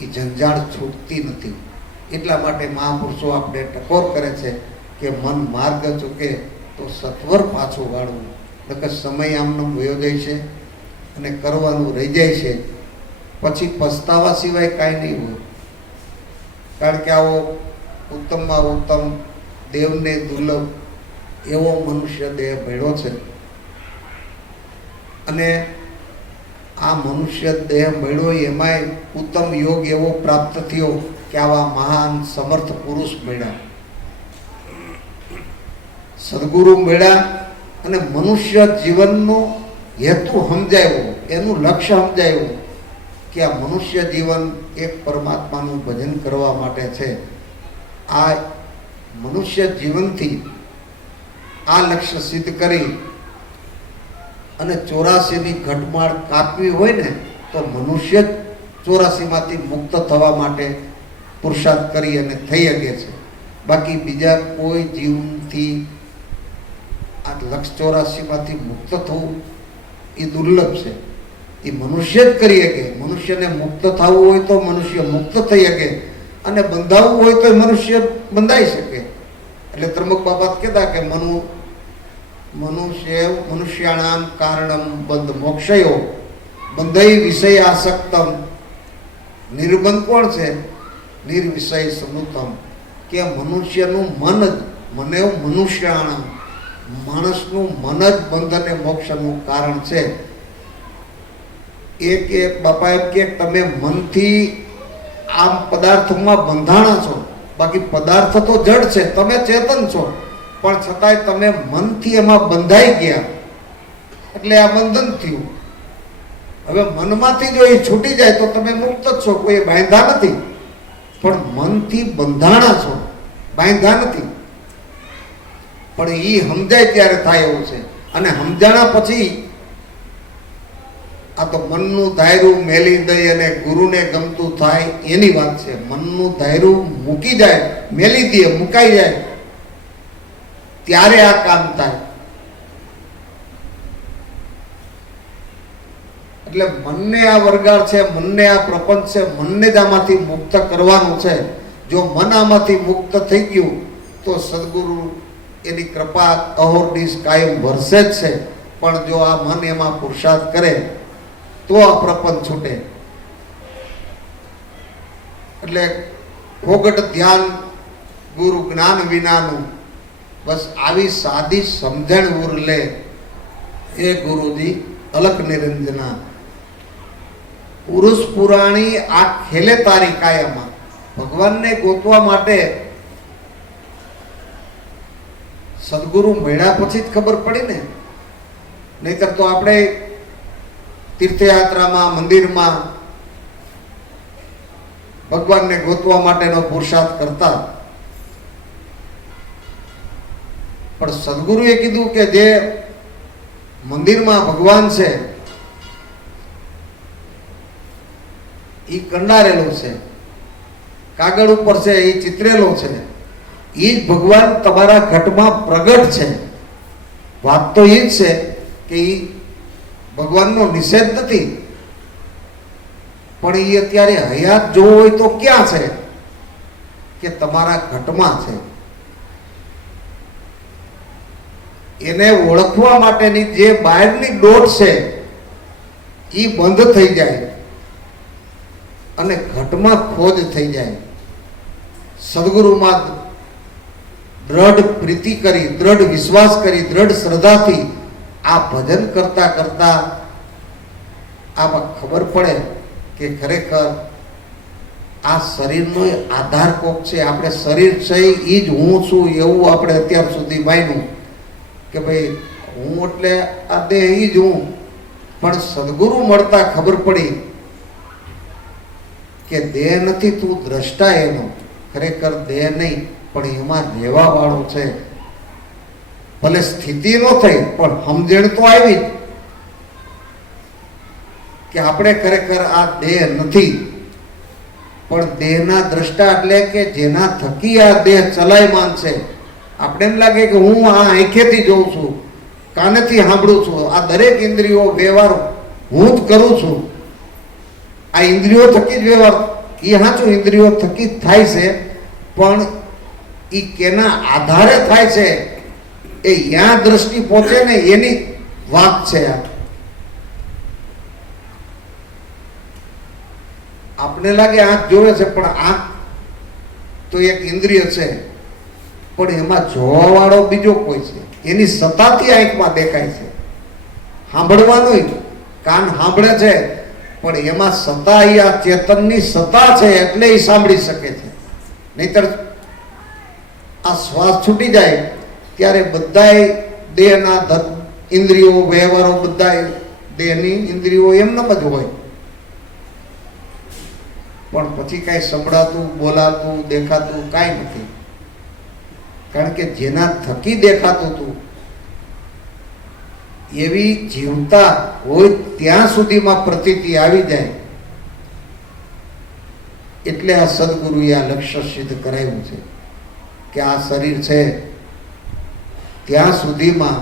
એ જંજાળ છૂટતી નથી. એટલા માટે મહાપુરુષો આપણે ટકોર કરે છે કે મન માર્ગ ચૂકે તો સત્વર પાછું વાળવું. નકર સમય આમનો વયો જાય છે અને કરવાનું રહી જાય છે, પછી પસ્તાવા સિવાય કાંઈ નહીં હોય. કારણ કે આવો ઉત્તમમાં ઉત્તમ દેવને દુર્લભ એવો મનુષ્ય દેહ મળ્યો છે, અને આ મનુષ્ય દેહ મળ્યો એમાંય ઉત્તમ યોગ એવો પ્રાપ્ત થયો કે આવા મહાન સમર્થ પુરુષ મળ્યા, સદગુરુ મળ્યા, અને મનુષ્ય જીવનનો હેતુ સમજાયો, એનું લક્ષ્ય સમજાયું કે આ મનુષ્ય જીવન એક પરમાત્માનું ભજન કરવા માટે છે. આ મનુષ્ય જીવનથી આ લક્ષ્ય સિદ્ધ કરી અને 84ની ઘટમાળ કાપવી હોય ને તો મનુષ્ય 84માંથી મુક્ત થવા માટે પુરુષાર્થ કરી અને થઈ શકે છે. બાકી બીજા કોઈ જીવનથી આ લક્ષ 84માંથી મુક્ત થવું એ દુર્લભ છે. એ મનુષ્ય જ કરી શકે. મનુષ્યને મુક્ત થવું હોય તો મનુષ્ય મુક્ત થઈ શકે, અને બંધાવવું હોય તો મનુષ્ય બંધાઈ શકે. એટલે ત્રંબક બાબા કહેતા કે મનુષ્યાણામ કારણમ બંધ મોક્ષયો બંધઈ વિષય આસક્તમ. નિર્બંધ કોણ છે? નિર્વિષય સમૃતમ. કે મનુષ્યનું મન જ મને મનુષ્યાણામ, માણસનું મન જ બંધ અને મોક્ષનું કારણ છે. એ કે બાપા એમ કે તમે મનથી આમ પદાર્થોમાં બંધાણા છો, બાકી પદાર્થ તો જડ છે, તમે ચેતન છો, પણ છતાંય તમે મનથી એમાં બંધાઈ ગયા એટલે આ બંધન થયું. હવે મનમાંથી જો એ છૂટી જાય તો તમે મુક્ત જ છો, કોઈ બાંધા નથી, પણ મનથી બંધાણા છો, બાંધા નથી. પણ એ સમજાય ત્યારે થાય એવું છે. અને સમજાણા પછી આ તો મનનું ધાયરું મેલી દઈ અને ગુરુને ગમતું થાય એની વાત છે. મનનું ધાયરું મૂકી જાય, મેલી દે, મુકાઈ જાય ત્યારે આ કામ થાય. એટલે મનને આ વરગાળ છે, મનને આ પ્રપંચ છે, મનને જ આમાંથી મુક્ત કરવાનું છે. જો મન આમાંથી મુક્ત થઈ ગયું તો સદગુરુ એની કૃપા અહોરનિશ કાયમ વરસે જ છે. પણ જો આ મન એમાં પુરુષાર્થ કરે તો આ પ્રપંચ છૂટે. એટલે ફોગટ ધ્યાન ગુરુ જ્ઞાન વિનાનું, બસ આવી સાદી સમજણ ઉરલે એ ગુરુજી અલક નિરંજના. પુરુષ પુરાણી આ ખેલે તારી કાયામાં. ભગવાનને ગોતવા માટે સદગુરુ મળ્યા પછી જ ખબર પડી ને, નહીતર તો આપણે તીર્થયાત્રામાં, મંદિરમાં ભગવાનને ગોતવા માટેનો પુરુષાર્થ કરતા. પણ સદગુરુએ કીધું કે જે મંદિરમાં ભગવાન છે એ કંડારેલો છે, કાગળ ઉપર છે, એ ચિતરેલો છે, એ જ ભગવાન તમારા ઘટમાં પ્રગટ છે. વાત તો એ જ છે કે એ ભગવાનનો નિષેધ નથી, પણ એ અત્યારે હયાત જોવો હોય તો ક્યાં છે? કે તમારા ઘટમાં છે. એને ઓળખવા માટેની જે બહારની દોટ છે એ બંધ થઈ જાય અને ઘટમાં ખોજ થઈ જાય. સદગુરુમાં દ્રઢ પ્રીતિ કરી, દ્રઢ વિશ્વાસ કરી, દ્રઢ શ્રદ્ધાથી આ ભજન કરતા કરતા આમાં ખબર પડે કે ખરેખર આ શરીરનો આધાર કોક છે. આપણે શરીર છે એ જ હું છું એવું આપણે અત્યાર સુધી માન્યું કે ભાઈ હું એટલે આ દેહ એ જ હું. પણ સદગુરુ મળતા ખબર પડી કે દેહ નથી, તું દ્રષ્ટા એનો. ખરેખર દેહ નહીં પણ એમાં રહેવા વાળો છે. ભલે સ્થિતિ ન થઈ પણ સમજણ તો આવી જ કે આપણે ખરેખર આ દેહ નથી, પણ દેહના દ્રષ્ટા એટલે કે જેના થકી આ દેહ ચલાયમાન છે. આપણે એમ લાગે કે હું આ આંખેથી જોઉં છું, કાનેથી સાંભળું છું, આ દરેક ઇન્દ્રિયો વ્યવહાર હું જ કરું છું. આ ઇન્દ્રિયો થકી જ વ્યવહાર, એ સાચું ઇન્દ્રિયો થકી જ થાય છે, પણ એ કેના આધારે થાય છે એ યા દ્રષ્ટિ પહોંચે ને એની વાત છે. આપણે લાગે આંખ જોવે છે, પણ આંખ તો એક ઇન્દ્રિય છે, પણ એમાં જોવા વાળો બીજો કોઈ છે. એની સત્તાથી આંખમાં દેખાય છે. સાંભળવાનું કાન સાંભળે છે, પણ એમાં સત્તા એ આ ચેતનની સત્તા છે એટલે એ સાંભળી શકે છે. નહીતર આ શ્વાસ છૂટી જાય ત્યારે બધાય દેહના ઇન્દ્રિયો વ્યવહારો બધાય દેહની ઇન્દ્રિયો એમનેમ જ હોય, પણ પછી કાંઈ સંભળાતું, બોલાતું, દેખાતું કાંઈ નથી. કારણ કે જેના થકી દેખાતું હતું એવી જીવતા હોય ત્યાં સુધીમાં પ્રતીતિ આવી જાય. એટલે આ સદગુરુએ આ લક્ષ્ય સિદ્ધ કરાવ્યું છે કે આ શરીર છે ત્યાં સુધીમાં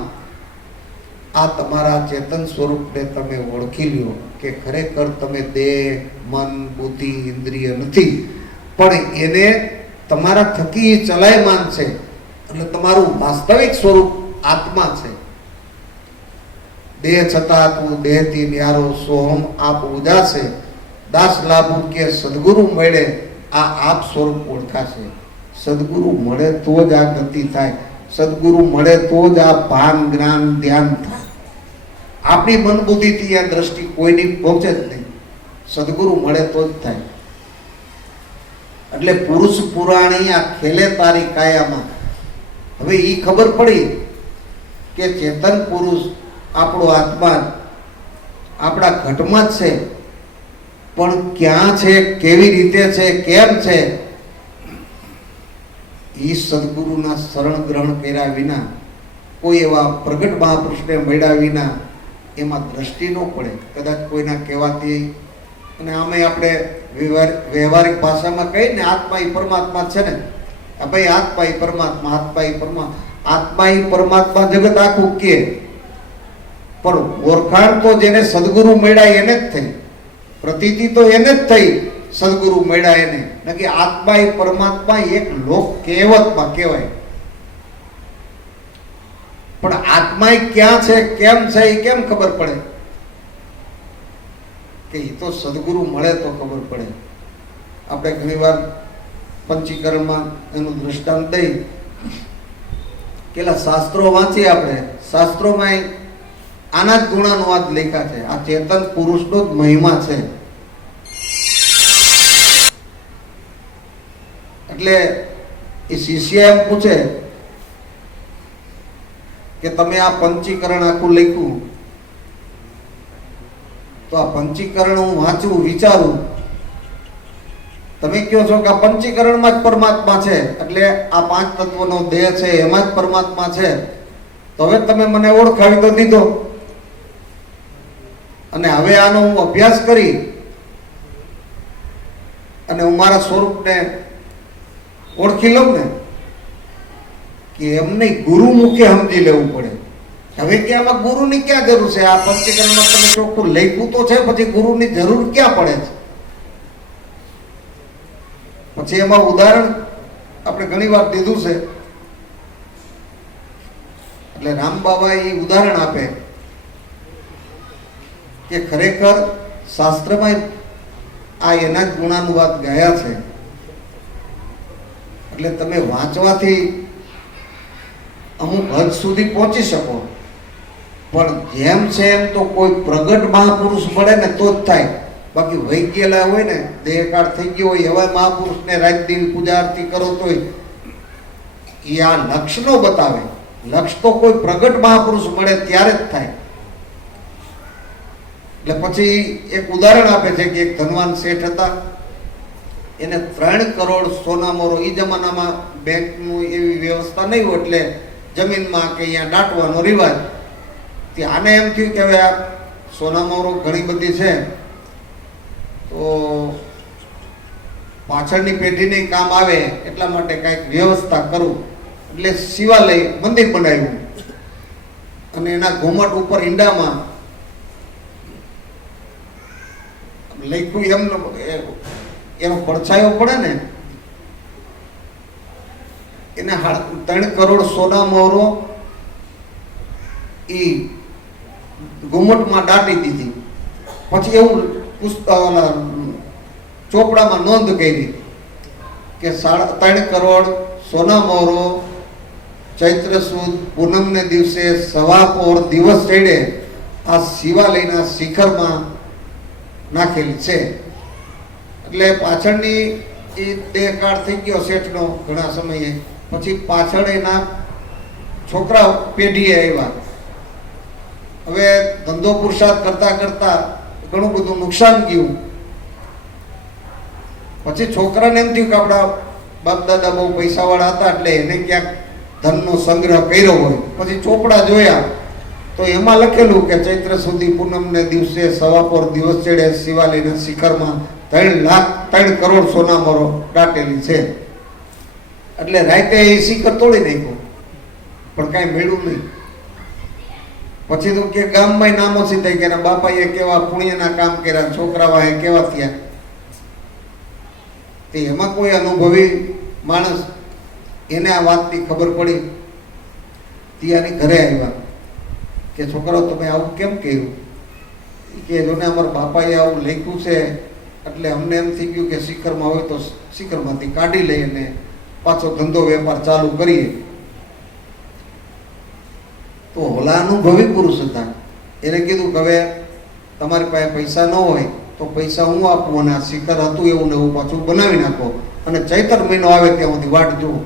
આ તમારા ચેતન સ્વરૂપને તમે ઓળખી લ્યો કે ખરેખર તમે દેહ, મન, બુદ્ધિ, ઇન્દ્રિય નથી, પણ એને તમારા થકી ચલાયમાન છે. એટલે તમારું વાસ્તવિક સ્વરૂપ આત્મા છે. દેહ છતાં તું દેહથી ન્યારો સોહમ આપ ઉજાશે, દાસ લાભુ કે સદગુરુ મળે આ આપ સ્વરૂપ ઓળખાશે. સદગુરુ મળે તો જ આ ગતિ થાય, સદગુરુ મળે તો જ આ ભાન, જ્ઞાન, ધ્યાન થાય. આપણી મન બુદ્ધિથી આ દ્રષ્ટિ કોઈની પહોંચે જ નહીં. સદગુરુ મળે તો જ થાય. એટલે પુરુષ પુરાણી આ ખેલે તારી કાયામાં. હવે એ ખબર પડી કે ચેતન પુરુષ આપણો આત્મા આપણા ઘટમાં જ છે, પણ ક્યાં છે, કેવી રીતે છે, કેમ છે, એ સદગુરુના શરણ ગ્રહણ કર્યા વિના, કોઈ એવા પ્રગટ મહાપુરુષને મળ્યા વિના એમાં દ્રષ્ટિ ન પડે. કદાચ કોઈના કહેવાથી, અને આમે આપણે વ્યવહારિક ભાષામાં કહીએ ને આત્મા એ પરમાત્મા છે ને, ભાઈ આત્મા એ પરમાત્મા, આત્મા એ પરમાત્મા, આત્મા એ પરમાત્મા જગત આખું કે, પણ ઓળખાણ તો જેને સદગુરુ મળ્યા એને જ થઈ, પ્રતીતિ તો એને જ થઈ સદગુરુ મળ્યા એને. નકી આત્મા એ પરમાત્મા એક લોક કહેવતમાં કહેવાય, પણ આત્મા એ ક્યાં છે, કેમ છે, એ કેમ ખબર પડે? કે એ તો સદગુરુ મળે તો ખબર પડે. આપણે ઘણીવાર પંચીકરણમાં એનું દૃષ્ટાંત દઈ, કેટલા શાસ્ત્રો વાંચીએ આપણે, શાસ્ત્રોમાં આના જ ગુણાનુવાદ લેખા છે. આ ચેતન પુરુષનો જ મહિમા છે. એટલે એ શિષ્ય એમ પૂછે કે તમે આ પંચીકરણ આખું લખ્યું, તો આ પંચીકરણ હું વાંચું, વિચારું, તમે કહો છો કે આ પંચીકરણમાં જ પરમાત્મા છે, એટલે આ પાંચ તત્વનો દેહ છે એમાં જ પરમાત્મા છે, તો હવે તમે મને ઓળખાવી તો દીધો, અને હવે આનો હું અભ્યાસ કરી અને હું મારા સ્વરૂપને ઓળખી લઉં ને, કે એમ નહીં, ગુરુ મુખે સમજી લેવું પડે. હવે કે આમાં ગુરુની ક્યાં જરૂર છે? આ પંચીકરણમાં તમે ચોખ્ખું લખ્યું તો છે, પછી ગુરુની જરૂર ક્યાં પડે છે? પછી એમાં ઉદાહરણ આપણે ઘણી વાર દીધું છે. એટલે રામ બાબા એ ઉદાહરણ આપે કે ખરેખર શાસ્ત્રમાં આ એના જ ગુણાનુવાદ ગયા છે. એટલે તમે વાંચવાથી અમુક હદ સુધી પહોંચી શકો, પણ જેમ છે એમ તો કોઈ પ્રગટ મહાપુરુષ મળે ને તો જ થાય. બાકી વહી ગયેલા હોય ને, દેહકાળ થઈ ગયો હોય એવા મહાપુરુષને રાત દેવી પૂજા આરતી કરો તોય એ આ લક્ષ નો બતાવે. લક્ષ તો કોઈ પ્રગટ મહાપુરુષ મળે ત્યારે જ થાય. એટલે પછી એક ઉદાહરણ આપે છે કે એક ધનવાન શેઠ હતા, એને 3 કરોડ સોના મોરો, એ જમાનામાં બેંકનું એવી વ્યવસ્થા નહીં હોય એટલે જમીનમાં કે અહીંયા દાટવાનો રિવાજ. આને એમ થયું કે હવે આ સોના મોરો ઘણી બધી છે તો પાછળની પેઢીને કામ આવે એટલા માટે કાંઈક વ્યવસ્થા કરું. એટલે શિવાલય મંદિર બનાવ્યું અને એના ઘુમટ ઉપર ઈંડામાં લખ્યું એનો પડછાયો પડે ને એને 3 કરોડ સોના મોહરો ઈ ઘુમટમાં દાટી દીધી. પછી એવું ચોપડામાં નોંધ કરી કે 3 કરોડ સોના મોહરો ચૈત્ર સુદ પૂનમને દિવસે સવા પોર દિવસ ચડે આ શિવાલયના શિખરમાં નાખેલી છે. એટલે પાછળની એ દેહકાળ થઈ ગયો શેઠનો ઘણા સમયે. પછી પાછળ એના છોકરા પેઢીએ આવ્યા. હવે ધંધો પુરુષાર્થ કરતા કરતા ઘણું બધું નુકસાન ગયું. પછી છોકરાને એમ થયું કે આપણા બાપ દાદા બહુ પૈસાવાળા હતા એટલે એને ક્યાંક ધનનો સંગ્રહ કર્યો હોય. પછી ચોપડા જોયા તો એમાં લખેલું કે ચૈત્ર સુધી પૂનમને દિવસે સવા પોર દિવસ ચડે શિવાલયના શિખરમાં 3 કરોડ સોના મોરો દાટેલી છે. એટલે રાતે એ શિખર તોડી નાખ્યું પણ કાંઈ મળ્યું નહીં. પછી તો કે ગામમાં નામો સીધાઈ ગયા, બાપાએ કેવા પુણ્યના કામ કર્યા, છોકરાઓએ કેવા થયા. તે એમાં કોઈ અનુભવી માણસ એને આ વાતની ખબર પડી. ત્યાંની ઘરે આવ્યા કે છોકરાઓ તમે આવું કેમ કર્યું? કે જોને અમારા બાપાએ આવું લખ્યું છે એટલે અમને એમ થઈ ગયું કે શિખરમાં હોય તો શિખરમાંથી કાઢી લઈએ અને પાછો ધંધો વેપાર ચાલુ કરીએ. તો ઓલા અનુભવી પુરુષ હતા. એને કીધું કે હવે તમારી પાસે પૈસા ન હોય તો પૈસા હું આપું અને આ શિખર હતું એવું ને એવું પાછું બનાવી નાખો અને ચૈત્ર મહિનો આવે ત્યાં સુધી વાટ જુઓ.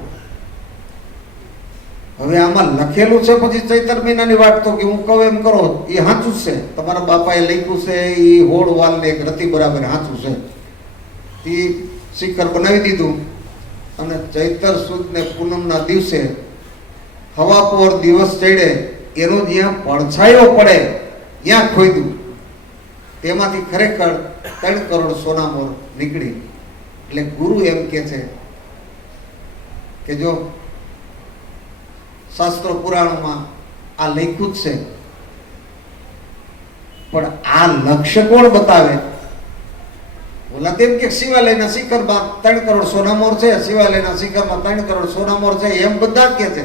હવે આમાં લખેલું છે પછી ચૈત્ર મહિનાની વાત તો કે હું કહું એમ કરો એ સાચું જ છે. તમારા બાપાએ લખ્યું છે એ હોળ વાલ ને એક રતી બરાબર સાચું છે. એ શિખર બનાવી દીધું અને ચૈત્ર સુદ ને પૂનમના દિવસે હવા પોર દિવસ ચડે એનો જ્યાં પડછાયો પડે ત્યાં ખોદ્યું. તેમાંથી ખરેખર 3 કરોડ સોના મોર નીકળી. એટલે ગુરુ એમ કે છે કે જો શાસ્ત્રો પુરાણોમાં આ લખ્યું જ છે પણ આ લક્ષ્ય કોણ બતાવે? ઓલા તેમ કે શિવાલયના શિખરમાં 3 કરોડ સોના મોર છે, શિવાલયના શિખરમાં 3 કરોડ સોના મોર છે એમ બધા કે છે.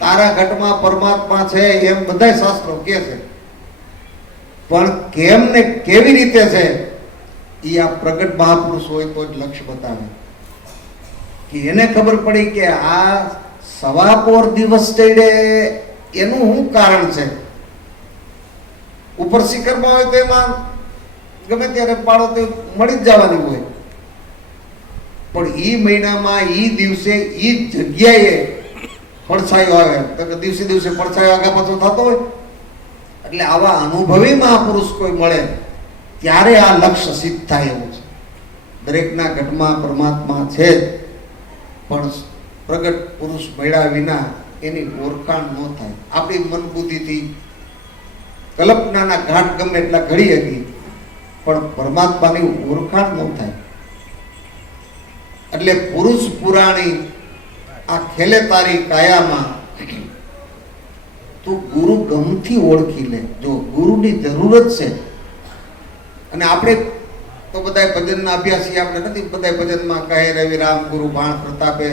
તારા ઘટમાં પરમાત્મા છે એમ બધા શાસ્ત્રો કે છે. પણ કેમ ને કેવી રીતે છે એ આ પ્રગટ મહાપુરુષ હોય તો જ લક્ષ્ય બતાવે. કે એને ખબર પડી કે આ સવા પોર દિવસ ચડે એનું શું કારણ છે. ઉપર શિખરમાં હોય તો એમાં ગમે ત્યારે પાડો તો મળી જ જવાની હોય. પણ ઈ મહિનામાં ઈ દિવસે ઈ જગ્યાએ પડછાયો આવે તો દિવસે દિવસે પડછાયો આગા પાછો થતો હોય. એટલે આવા અનુભવી મહાપુરુષ કોઈ મળે ત્યારે આ લક્ષ્ય સિદ્ધ થાય એવું છે. દરેકના ઘટમાં પરમાત્મા છે જ પણ પ્રગટ પુરુષ મળ્યા વિના એની ઓળખાણ ન થાય. આપણી મન બુદ્ધિથી કલ્પનાના ઘાટ ગમે એટલા ઘડી હતી પણ પરમાત્માની ઓળખાણ ન થાય. એટલે પુરુષ પુરાણી આ ખેલે તારી કાયામાં તું ગુરુ ગમથી ઓળખી લે. જો ગુરુની જરૂર જ છે. અને આપણે તો બધા ભજનના અભ્યાસી આપણે નથી. બધા ભજનમાં કહે રવિ રામ ગુરુ બાણ પ્રતાપે,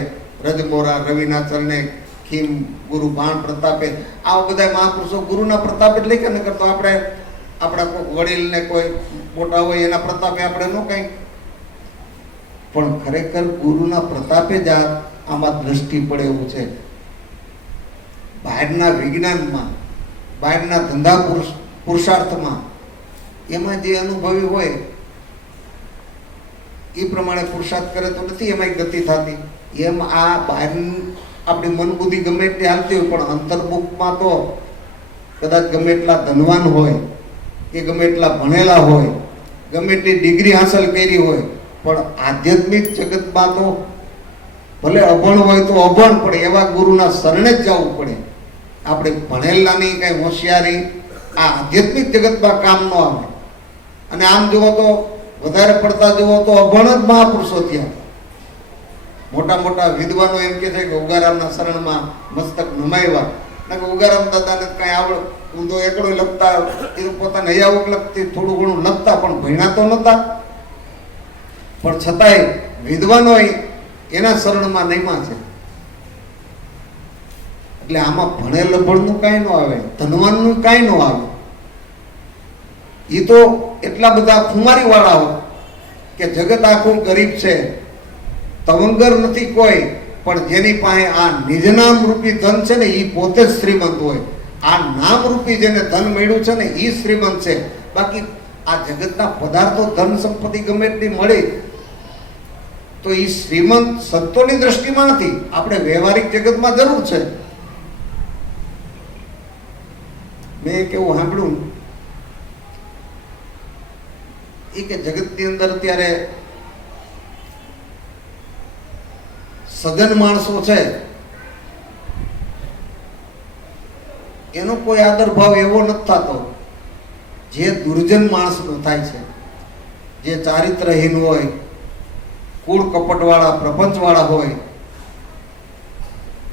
રજમોરા રવિના ચરણે ખીમ ગુરુ બાણ પ્રતાપે. આવા બધા મહાપુરુષો ગુરુના પ્રતાપે જ લખ્યા. નકર તો આપણે આપણા કોઈ વડીલને કોઈ મોટા હોય એના પ્રતાપે આપણે ન કંઈ. પણ ખરેખર ગુરુના પ્રતાપે જ આમાં દ્રષ્ટિ પડે એવું છે. બહારના વિજ્ઞાનમાં બહારના ધંધા પુરુષાર્થમાં એમાં જે અનુભવી હોય એ પ્રમાણે પુરુષાર્થ કરે તો નથી એમાં ગતિ થતી. એમ આ બહાર આપણી મન બુદ્ધિ ગમે એટલી હાલતી હોય પણ અંતર્મુખમાં તો કદાચ ગમે એટલા ધનવાન હોય કે ગમે એટલા ભણેલા હોય, ગમે એટલી ડિગ્રી હાંસલ કરી હોય, પણ આધ્યાત્મિક જગતમાં તો ભલે અભણ હોય તો અભણ, પણ એવા ગુરુના શરણે જ જવું પડે. આપણે ભણેલાની કઈ હોશિયારી આ આધ્યાત્મિક જગતમાં કામ ન આવે. અને આમ જુઓ તો વધારે પડતા જુઓ તો અભણ જ મહાપુરુષો થયા. મોટા મોટા વિદ્વાનો એમ કે છે કે ઉગારામના શરણમાં મસ્તક નમાવ્યા. કે ઉગારામ દાદાને કઈ આવડ, હું તો એકડો લખતા, એ પોતાને હૈયાવક લખતી, થોડું ઘણું લખતા, પણ ભણ્યા તો નહોતા. પણ છતાંય વિદ્વાનો એના શરણમાં નહીમાં છે. એટલે આમાં ભણેલ અભણનું કાંઈ ન આવે, ધનવાનનું કાંઈ ન આવે. એ તો એટલા બધા ખુમારી વાળા હોય કે જગત આખું ગરીબ છે, તવંગર નથી કોઈ, પણ જેની પાસે આ નિજનામ રૂપી ધન છે ને એ પોતે જ શ્રીમંત હોય. આ નામ રૂપી જેને ધન મળ્યું છે ને એ શ્રીમંત છે. બાકી આ જગતના પદાર્થો ધન સંપત્તિ ગમે એટલી મળી તો એ શ્રીમંત સંતોની દ્રષ્ટિમાં નથી. આપણે વ્યવહારિક જગતમાં જરૂર છે. મેં એક એવું સાંભળ્યું એ કે જગતની અંદર અત્યારે સજ્જન માણસો છે એનો કોઈ આદર ભાવ એવો નથી થતો જે દુર્જન માણસનો થાય છે. જે ચારિત્રહીન હોય, કૂળ કપટવાળા, પ્રપંચવાળા હોય,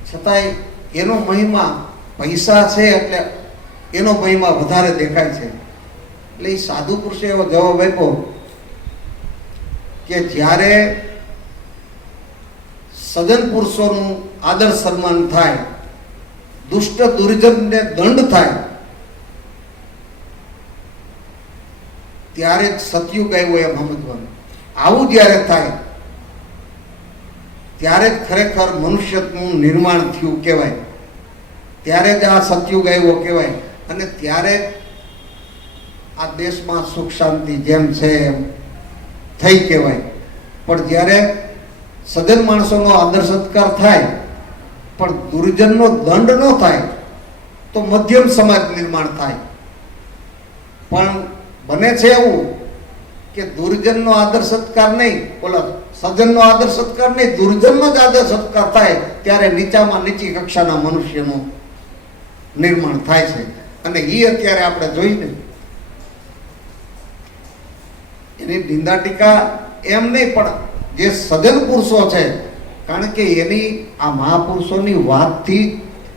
છતાંય એનો મહિમા પૈસા છે એટલે એનો મહિમા વધારે દેખાય છે. એટલે એ સાધુ પુરુષે એવો જવાબ આપ્યો કે જ્યારે સજ્જન પુરુષોનું આદર સન્માન થાય, દુષ્ટ દુર્જનને દંડ થાય, ત્યારે જ સતયુગ આવ્યો એમ સમજવાનું. આવું જ્યારે થાય ત્યારે જ ખરેખર મનુષ્યનું નિર્માણ થયું કહેવાય. ત્યારે જ આ સતયુગ આવ્યો કહેવાય. અને ત્યારે આ દેશમાં સુખ શાંતિ જેમ છે એમ થઈ કહેવાય. પણ જ્યારે સજ્જન માણસોનો આદર સત્કાર થાય પણ દુર્જનનો દંડ ન થાય તો મધ્યમ સમાજ નિર્માણ થાય. પણ બને છે એવું કે દુર્જનનો આદર સત્કાર નહીં, બોલો સજ્જનનો આદર સત્કાર નહીં, દુર્જનનો જ આદર સત્કાર થાય ત્યારે નીચામાં નીચી કક્ષાના મનુષ્યનું નિર્માણ થાય છે. અને એ અત્યારે આપણે જોઈને એની નિંદા ટીકા એમ નહીં, પણ જે સજ્જન પુરુષો છે, કારણ કે એની આ મહાપુરુષોની વાતથી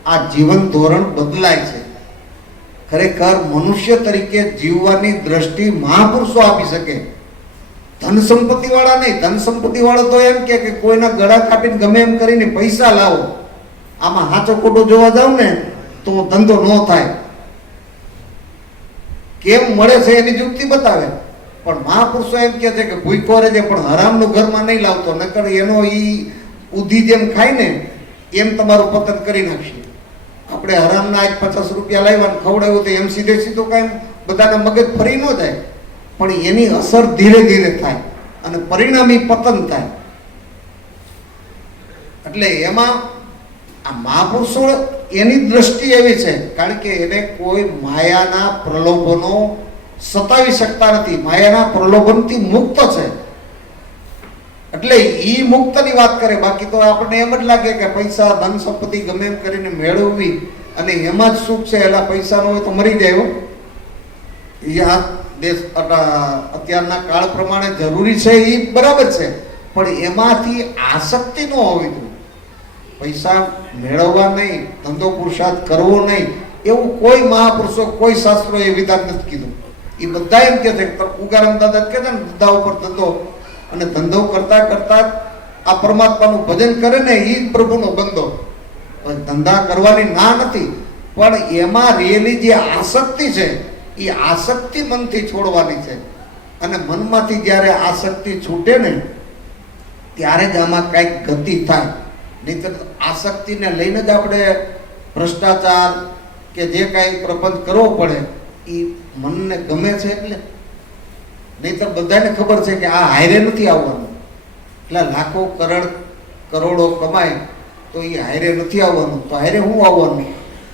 આ જીવન ધોરણ બદલાય છે. ખરેખર મનુષ્ય તરીકે જીવવાની દ્રષ્ટિ મહાપુરુષો આપી શકે, ધન સંપત્તિ વાળા નહીં. ધન સંપત્તિ વાળો તો એમ કે કોઈના ગળા કાપીને ગમે એમ કરીને પૈસા લાવો. આમાં સાચો ખોટો જોવા જાવ ને તો ધંધો ન થાય. કેમ મળે છે એની યુક્તિ બતાવે. પણ મહાપુરુષો એમ કે છે કે ભૂખો રહેજે પણ હરામનું ઘરમાં નહીં લાવતો, નકર એનો ઈ ઉધી જેમ ખાય ને એમ તમારું પતન કરી નાખશે. આપણે હરામના આજ 50 રૂપિયા લાવ્યા ખવડાવ્યું તો એમ સીધે સીધું કાંઈ બધાના મગજ ફરી ન જાય, પણ એની અસર ધીરે ધીરે થાય અને પરિણામી પતન થાય. એટલે એમાં આ મહાપુરુષો એની દ્રષ્ટિ એવી છે, કારણ કે એને કોઈ માયાના પ્રલોભનો સતાવી શકતા નથી. માયાના પ્રલોભનથી મુક્ત છે એટલે ઈ મુક્તની વાત કરે. બાકી તો આપણને એમ જ લાગે કે પૈસા ધન સંપત્તિ ગમે એમ કરીને મેળવવી અને એમાં જ સુખ છે. એલા પૈસા ન હોય તો મરી જાય. આ દેશ અત્યારના કાળ પ્રમાણે જરૂરી છે એ બરાબર છે, પણ એમાંથી આસક્તિ ન હોવી જોઈએ. પૈસા મેળવવા નહીં, ધંધો પુરુષાર્થ કરવો નહીં, એવું કોઈ મહાપુરુષો કોઈ શાસ્ત્રો એ વિધાન નથી કીધું. એ બધા એમ કે છે, ઉગારામ દાદા કે છે ને ધંધા ઉપર ધંધો, અને ધંધો કરતા કરતા આ પરમાત્માનું ભજન કરે ને એ જ પ્રભુનો બંધો. ધંધા કરવાની ના નથી, પણ એમાં રિયલી જે આસક્તિ છે એ આસક્તિ મનથી છોડવાની છે. અને મનમાંથી જ્યારે આસક્તિ છૂટે ને ત્યારે જ આમાં કંઈક ગતિ થાય. નહીંતર આસક્તિને લઈને જ આપણે ભ્રષ્ટાચાર, કે જે કાંઈ પ્રપંચ કરવો પડે એ મનને ગમે છે એટલે, નહીંતર બધાને ખબર છે કે આ હાયરે નથી આવવાનું. એટલે લાખો કરોડો કમાય તો એ હાયરે નથી આવવાનું, તો હાયરે શું આવવાનું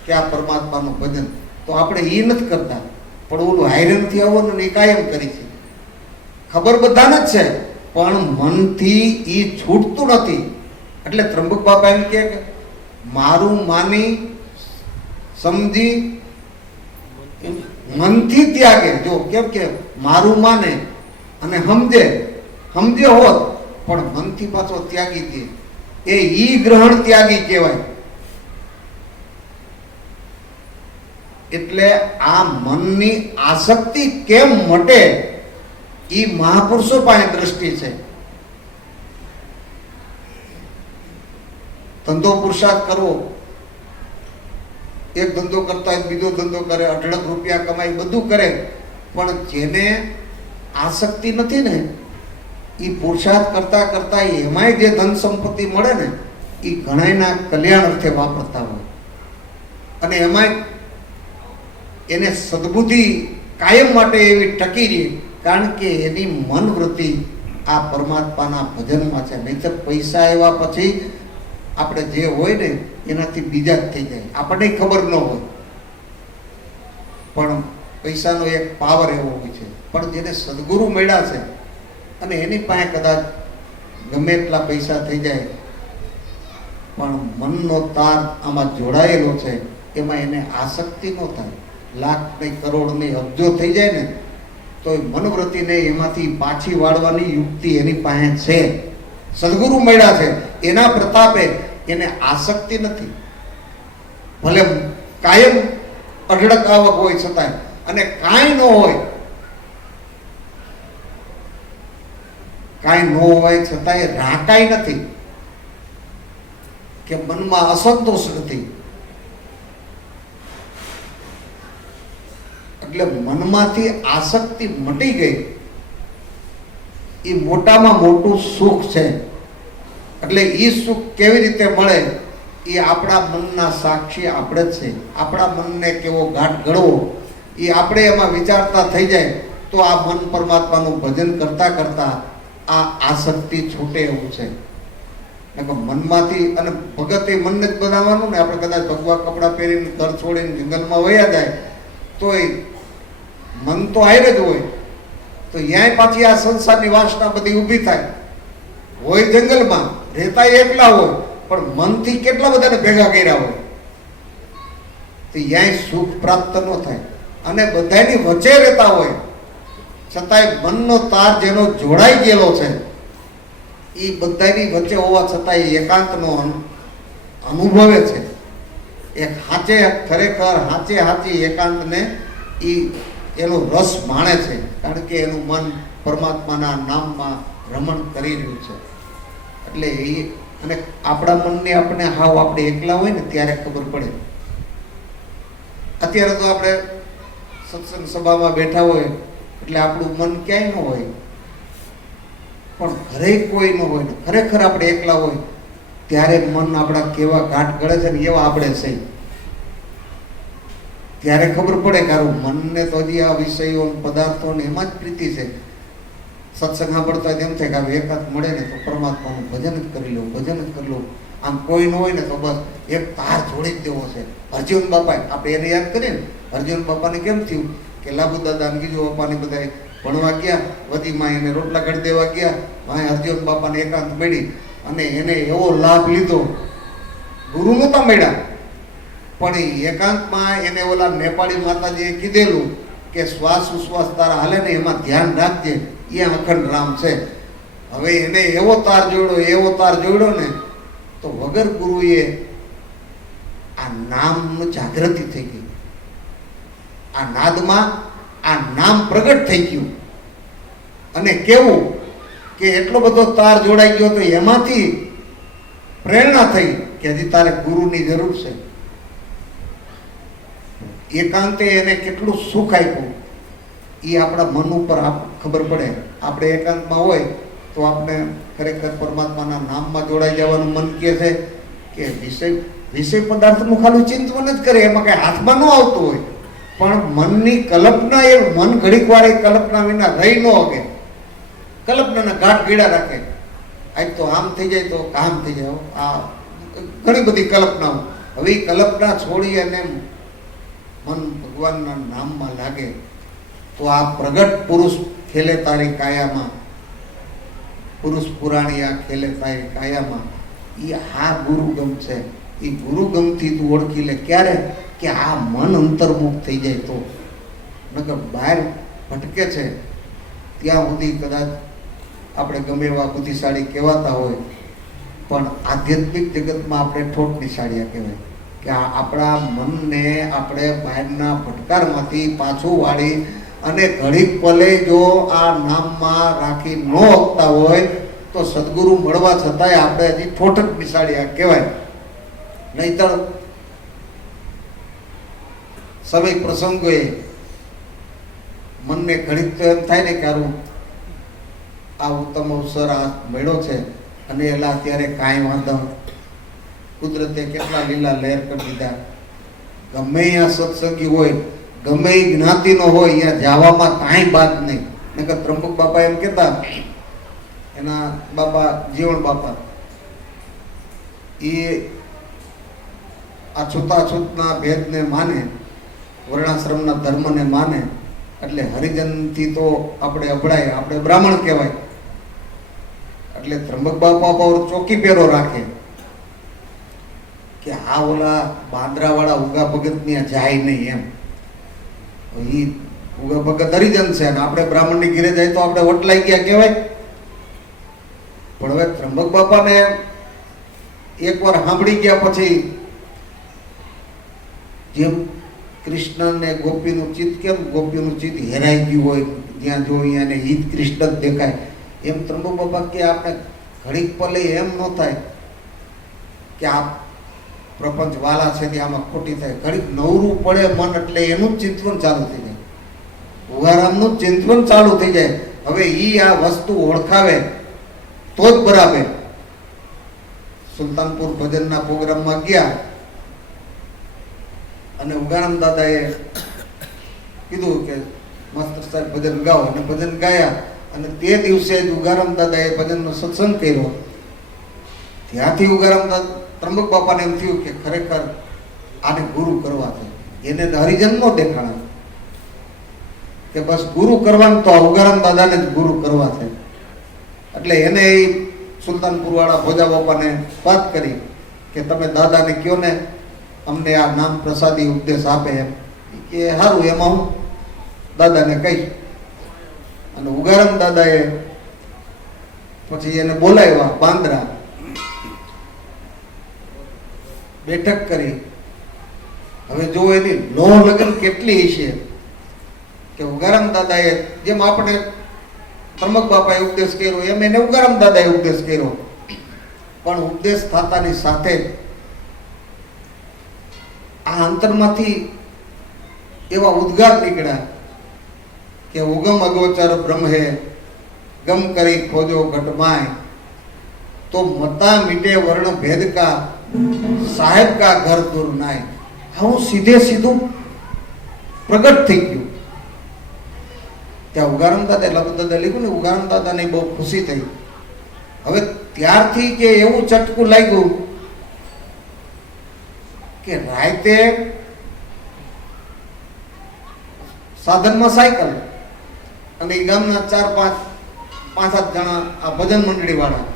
કે આ પરમાત્માનું ભજન. તો આપણે એ નથી કરતા, પણ ઓલું હાયરે નથી આવવાનું ને એ કાયમ કરી છે. ખબર બધાને જ છે, પણ મનથી એ છૂટતું નથી. એટલે ત્રંબક બાપા એમ કે મારું માની સમજી મનથી ત્યાગે. જો કેમ કે મારું માને અને સમજે હોત પણ મનથી પાછો ત્યાગી દે, એ ઈ ગ્રહણ ત્યાગી કહેવાય. એટલે આ મનની આસક્તિ કેમ મટે એ મહાપુરુષો પાસે દ્રષ્ટિ છે. ધંધો પુરુષાર્થ કરવો, એક ધંધો કરતા હોય બીજો ધંધો કરે, અઢળક રૂપિયા કમાય, બધું કરે, પણ જેને આસક્તિ નથી ને એ પુરુષાર્થ કરતા કરતા એમાંય જે ધન સંપત્તિ મળે ને એ ઘણાયના કલ્યાણ અર્થે વાપરતા હોય, અને એમાંય એને સદબુદ્ધિ કાયમ માટે એવી ટકી રહે, કારણ કે એની મન વૃત્તિ આ પરમાત્માના ભજનમાં છે. નહીંતર પૈસા આવ્યા પછી આપણે જે હોય ને એનાથી બીજા જ થઈ જાય, આપણને ખબર ન હોય. પણ પૈસાનો એક પાવર એવો હોય છે. પણ જેને સદગુરુ મળ્યા છે અને એની પાસે કદાચ ગમે એટલા પૈસા થઈ જાય, પણ મનનો તાર આમાં જોડાયેલો છે, એમાં એને આસક્તિ ન થાય. લાખ નહીં, કરોડ નહીં, અબજો થઈ જાય ને તો મનવૃત્તિને એમાંથી પાછી વાળવાની યુક્તિ એની પાસે છે. સદગુરુ મળ્યા છે, એના પ્રતાપે એને આસક્તિ નથી. ભલે કાયમ અઢળક આવક હોય છતાંય, અને કાંઈ ન હોય, કાંઈ ન હોય છતાંય રાકાઈ નથી, કે મનમાં અસંતોષ નથી. એટલે મનમાંથી આસક્તિ મટી ગઈ એ મોટામાં મોટું સુખ છે. એટલે એ સુખ કેવી રીતે મળે એ આપણા મનના સાક્ષી આપણે જ છે. આપણા મનને કેવો ગાંઠ ગળવો એ આપણે એમાં વિચારતા થઈ જાય તો આ મન પરમાત્માનું ભજન કરતા કરતા આ આસક્તિ છૂટે એવું છે. મનમાંથી, અને ભગત એ મનને જ બનાવવાનું ને. આપણે કદાચ ભગવા કપડાં પહેરીને ઘર છોડીને જંગલમાં વયા જાય તો એ મન તો આયરે જ હોય, તો યાય પાછી આ સંસારની વાસના બધી ઊભી થાય. હોય જંગલમાં રહેતા એકલા હોય, પણ મનથી કેટલા બધાને ભેગા કર્યા હોય, તો યાય સુખ પ્રાપ્ત ન થાય. અને બધાની વચ્ચે રહેતા હોય છતાંય મનનો તાર જેનો જોડાઈ ગયેલો છે એ બધાની વચ્ચે હોવા છતાં એકાંતનો અનુભવે છે. એક હાચે ખરેખર હાચી એકાંતને એનો રસ માણે છે, કારણ કે એનું મન પરમાત્માના નામમાં રમણ કરી રહ્યું છે. એટલે એ, અને આપણા મનને આપણે હાવ આપણે એકલા હોય ને ત્યારે ખબર પડે. અત્યારે તો આપણે સત્સંગ સભામાં બેઠા હોય એટલે આપણું મન ક્યાંય ન હોય, પણ ઘરે કોઈ ન હોય ને ખરેખર આપણે એકલા હોય ત્યારે મન આપણા કેવા ગાંઠ ગળે છે ને એવા આપણે છે. ત્યારે ખબર પડે કે મનને તો હજી આ વિષયો પદાર્થો ને એમાં જ પ્રીતિ છે. સત્સંગ સાંભળતા એમ થાય કે એકાંત મળે ને તો પરમાત્માનું ભજન જ કરી લઉં. આમ કોઈ ન હોય ને તો બસ એક તાર જોડી જ દેવો છે. અર્જુન બાપા, આપણે એને યાદ કરીએ ને, અર્જુન બાપાને કેમ થયું કે લાભુ દાદા ને ગીજુ બાપાને બધા ભણવા ગયા, વધીમાં એને રોટલા કરી દેવા ગયા, વાંહે અર્જુન બાપાને એકાંત મળી અને એને એવો લાભ લીધો. ગુરુ નહોતા મળ્યા, પણ એકાંતમાં એને ઓલા નેપાળી માતાજીએ કીધેલું કે શ્વાસ ઉશ્વાસ તારા હાલે ને એમાં ધ્યાન રાખજે, ત્યાં અખંડ રામ છે. હવે એને એવો તાર જોડ્યો ને તો વગર ગુરુએ આ નામનું જાગૃતિ થઈ ગઈ. આ નાદમાં આ નામ પ્રગટ થઈ ગયું. અને કેવું કે એટલો બધો તાર જોડાઈ ગયો તો એમાંથી પ્રેરણા થઈ કે હજી તારે ગુરુની જરૂર છે. એકાંતે એને કેટલું સુખ આપ્યું એ આપણા મન ઉપર ખબર પડે. આપણે એકાંતમાં હોય તો આપણે ખરેખર પરમાત્માના નામમાં જોડાઈ જવાનું મન કહે છે કે વિષય વિષય પદાર્થનું ખાલી ચિંતન જ કરે, એમાં કઈ હાથમાં ન આવતું હોય, પણ મનની કલ્પના, એ મન ઘડીક વાર એ કલ્પના વિના રહી ન શકે, કલ્પનાના ઘાટ ગીડા રાખે. આજ તો આમ થઈ જાય તો કામ થઈ જાય, આ ઘણી બધી કલ્પનાઓ. હવે એ કલ્પના છોડી અને મન ભગવાનના નામમાં લાગે તો આ પ્રગટ પુરુષ ખેલે તારી કાયામાં, પુરુષ પુરાણી આ ખેલે તારી કાયામાં, એ આ ગુરુગમ છે. એ ગુરુગમથી તું ઓળખી લે. ક્યારે? કે આ મન અંતર્મુખ થઈ જાય તો. નકર બહાર ભટકે છે ત્યાં સુધી કદાચ આપણે ગમે એવા બુદ્ધિશાળી કહેવાતા હોય, પણ આધ્યાત્મિક જગતમાં આપણે ઠોઠ નિશાળિયા કહેવાય. કે આપણા મનને આપણે બહારના ભટકારમાંથી પાછું વાળી અને ઘડીક પલે જો આ નામમાં રાખી ન શકતા હોય તો સદગુરુ મળવા છતાંય આપણે હજી ઠોઠ જ નિશાળિયા કહેવાય. નહીતર સમય પ્રસંગોએ મનને ઘડીક તો એમ થાય ને કે આ ઉત્તમ અવસર આ મળ્યો છે અને એલા અત્યારે કાંઈ વાંધો, કુદરતે કેટલા લીલા લહેર કરી દીધા. ગમે અહીંયા સત્સંગી હોય, ગમે એ જ્ઞાતિનો હોય, અહીંયા જવામાં કાંઈ બાદ નહીં. નકર ત્રંબક બાપા એમ કહેતા, એના બાપા જીવણ બાપા, એ આ છૂતાછૂતના ભેદને માને, વર્ણાશ્રમના ધર્મને માને, એટલે હરિજનથી તો આપણે અભડાય, આપણે બ્રાહ્મણ કહેવાય. એટલે ત્રંબક બાપા પર ચોકી પેરો રાખે કે આ ઓલા બાંદ્રાવાળા ઉગા ભગત ત્યાં જાય નહીં એમ. એ ઉગા ભગત હરિજન છે અને આપણે બ્રાહ્મણની ઘીરે જાય તો આપણે વટલાઈ ગયા કહેવાય. પણ હવે ત્રંબક બાપાને એકવાર સાંભળી ગયા પછી, જેમ કૃષ્ણ ને ગોપીનું ચિત્ત, કેમ ગોપીનું ચિત્ત હેરાઈ ગયું હોય, જ્યાં જો એને હિત કૃષ્ણ જ દેખાય, એમ ત્રંબક બાપા કે આપણે ઘડીક પલે એમ ન થાય કે આ પ્રપંચ વાલા છે તે આમાં ખોટી થાય. ઘડીક નવરું પડે મન એટલે એનું જ ચિંતન ચાલુ થઈ જાય, ઉગારામનું જ ચિંતન ચાલુ થઈ જાય. હવે ઈ આ વસ્તુ ઓળખાવે તો જ બરાબર. સુલતાનપુર ભજનના પ્રોગ્રામમાં ગયા અને ઉગારામ દાદાએ કીધું કે માસ્ટર સાહેબ ભજન ગાઓ, અને ભજન ગાયા. અને તે દિવસે જ ઉગારામ દાદાએ ભજનનો સત્સંગ કર્યો. ત્યાંથી ઉગારામ દાદા ત્રંબક બાપાને એમ થયું કે ખરેખર આને ગુરુ કરવા છે. એને હરિજન નો દેખાણા કે બસ ગુરુ કરવાનું તો આ ઉગારામ દાદાને જ ગુરુ કરવા છે. એટલે એને એ સુલતાનપુર વાળા ભોજા બાપાને વાત કરી કે તમે દાદાને કયો ને અમને આ નામ પ્રસાદી ઉપદેશ આપે એમ. કે સારું, એમાં હું દાદાને કહીશ. અને ઉગારામ દાદાએ પછી એને બોલાવ્યા બાંદ્રા, બેઠક કરી. હવે જો એની લોહ લગન કેટલી હશે કે ઉગારામ દાદાએ જેમ આપણે ત્રંબક બાપાએ ઉપદેશ કર્યો એમ એને ઉગારામ દાદાએ ઉપદેશ કર્યો. પણ ઉપદેશ થતાની સાથે આ અંતરમાંથી એવા ઉદ્ગાર નીકળ્યા કે ઉગમ અગોચર બ્રહ્મ હે, ગમ કરી ખોજો ઘટમાય, તો મતા મીટે વર્ણ ભેદ કા, સાહેબ કા ઘર દૂર નાય. હું સીધે સીધું પ્રગટ થઈ ગયું. ત્યાં ઉગારામ દાદા લબ દાદા લીધું ને, ઉગારામ દાદાને બહુ ખુશી થઈ. હવે ત્યારથી કે એવું ચટકું લાગ્યું કે રાતે સાધનમાં સાયકલ, અને એ ગામના 4-5 જણા આ ભજન મંડળી વાળા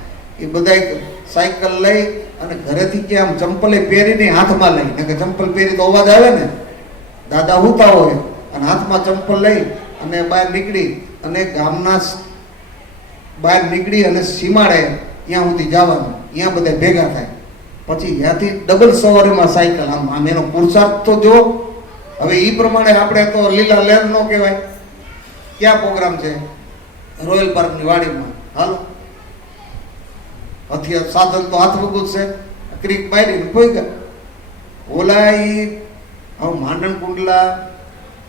એ બધા સાયકલ લઈ અને ઘરેથી કે આમ ચંપલે પહેરીને હાથમાં લઈ, ને કે ચંપલ પહેરી તો અવાજ આવે ને, દાદા હુતા હોય અને હાથમાં ચંપલ લઈ અને બહાર નીકળી અને ગામના બહાર નીકળી અને સીમાડે ત્યાં સુધી જવાનું, ત્યાં બધા ભેગા થાય. પછી ત્યાંથી ડબલ સવારીમાં સાયકલ. આમ એનો પુરુષાર્થ તો જો. હવે એ પ્રમાણે આપણે તો લીલા લહેર નો કહેવાય. ક્યાં પ્રોગ્રામ છે? રોયલ પાર્કની વાડીમાં. હાલો, હથિયાર સાધન તો હાથ વગું છે. ક્રિક મારી કોઈ ગયા ઓલા હવે માંડણ કુંડલા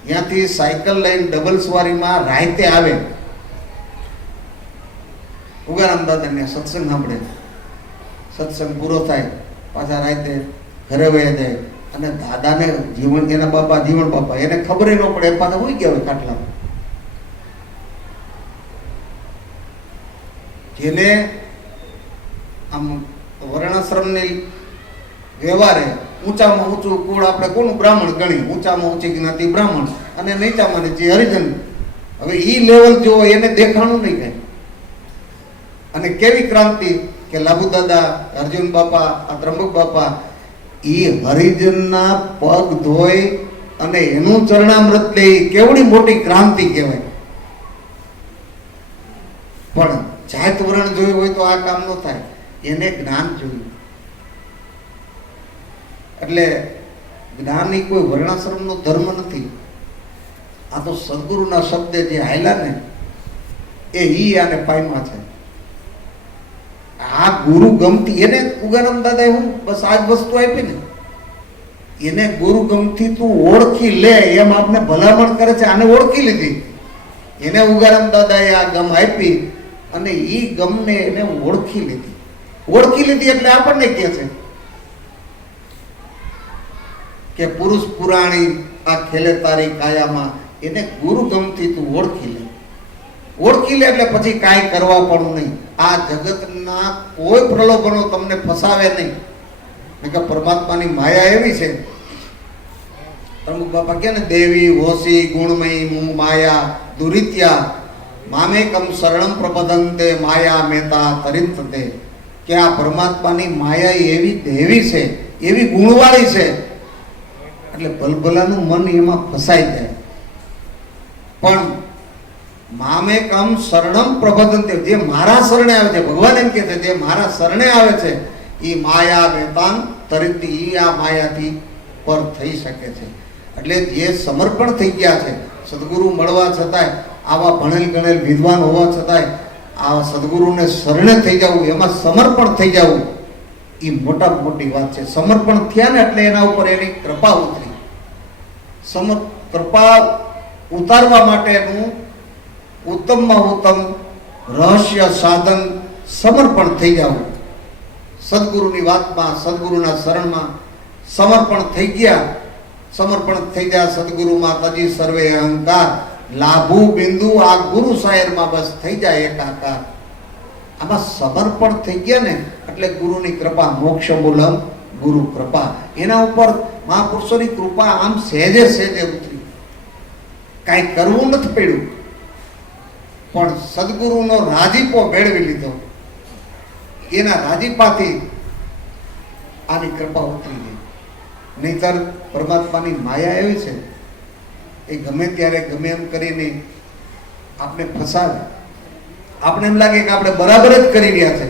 ત્યાંથી સાયકલ લઈને ડબલ સવારીમાં રાતે આવે. ઉગારામ દાદાને સત્સંગ સાંભળે, સત્સંગ પૂરો થાય, પાછા રાતે ઘરે વયા જાય અને દાદાને જીવન એના બાપા જીવન બાપા એને ખબર ન પડે એ પાછા હોઈ ગયા હોય ખાટલામાં. જેને આમ વર્ણાશ્રમની વ્યવહારે ઊંચામાં ઊંચું કુળ આપણે કોનું બ્રાહ્મણ ગણી, ઊંચામાં ઊંચી જ્ઞાતિ બ્રાહ્મણ અને નીચામાં નીચી હરિજન. હવે ઈ લેવલ જો એને દેખાણું નહીં કઈ. અને કેવી ક્રાંતિ કે લાભુ દાદા, અર્જુન બાપા, આ ત્રંબક બાપા ઈ હરિજનના પગ ધોઈ અને એનું ચરણામૃત લે, કેવડી મોટી ક્રાંતિ કહેવાય. પણ જાત વર્ણ જોયું હોય તો આ કામ ન થાય, એને જ્ઞાન જોયું. એટલે જ્ઞાન એ કોઈ વર્ણાશ્રમનો ધર્મ નથી. આ તો સદગુરુના શબ્દે જે હાયલા ને એ ઈ આને પાયમાં છે. આ ગુરુ ગમતી એને ઉગારામ દાદાએ હું બસ આ જ વસ્તુ આપી ને, એને ગુરુ ગમતી તું ઓળખી લે એમ આપને ભલામણ કરે છે. આને ઓળખી લીધી, એને ઉગારામ દાદાએ આ ગમ આપી અને ઈ ગમને એને ઓળખી લીધી. ઓળખી લીધી એટલે આપણને કહે છે કે પુરુષ પુરાણી આ ખેલે તારી કાયામાં. એને ગુરુ ગમતી તું ઓળખી લે. ઓળખી લે એટલે પછી કાંઈ કરવા પણ નહીં. આ જગતના કોઈ પ્રલોભનો તમને ફસાવે નહીં. કે પરમાત્માની માયા એવી છે, પ્રમુખ બાપા કે ને દેવી હોશી ગુણમયી મું માયા દુરિત્યા મામેકમ શરણમ પ્રપદંતે માયા મેતા તરિંતતે. કે આ પરમાત્માની માયા એવી દેવી છે, એવી ગુણવાળી છે એટલે ભલભલાનું મન એમાં ફસાઈ જાય. પણ મામેકમ શરણમ પ્રપદંતે, જે મારા શરણે આવે છે, ભગવાન એમ કે છે જે મારા શરણે આવે છે એ માયા વેતાન તરિંતી, એ આ માયાથી પર થઈ શકે છે. એટલે જે સમર્પણ થઈ ગયા છે, સદગુરુ મળવા છતાંય, આવા ભણેલ ગણેલ વિદ્વાન હોવા છતાંય આ સદગુરુને શરણે થઈ જવું, એમાં સમર્પણ થઈ જવું એ મોટામાં મોટી વાત છે. સમર્પણ થયા ને એટલે એના ઉપર એની કૃપા ઉતરી. કૃપા ઉતારવા માટેનું ઉત્તમમાં ઉત્તમ રહસ્ય સાધન સમર્પણ થઈ જવું. સદગુરુની વાતમાં, સદગુરુના શરણમાં સમર્પણ થઈ ગયા. સમર્પણ થઈ ગયા સદગુરુમાં તજી સર્વે અહંકાર, લાભુ બિંદુ આ ગુરુ સાયરમાં બસ થઈ જાય એકાકાર. આમાં સમર્પણ થઈ ગયા ને એટલે ગુરુની કૃપા, મોક્ષ મૂલમ ગુરુ કૃપા. એના ઉપર મહાપુરુષોની કૃપા આમ સહેજે સહેજે ઉતરી. કાંઈ કરવું નથી પડ્યું, પણ સદગુરુનો રાજીપો મેળવી લીધો. એના રાજીપાથી આની કૃપા ઉતરી ગઈ. નહીતર પરમાત્માની માયા એવી છે, એ ગમે ત્યારે ગમે એમ કરીને આપણે ફસાવે. આપણે એમ લાગે કે આપણે બરાબર જ કરી રહ્યા છે.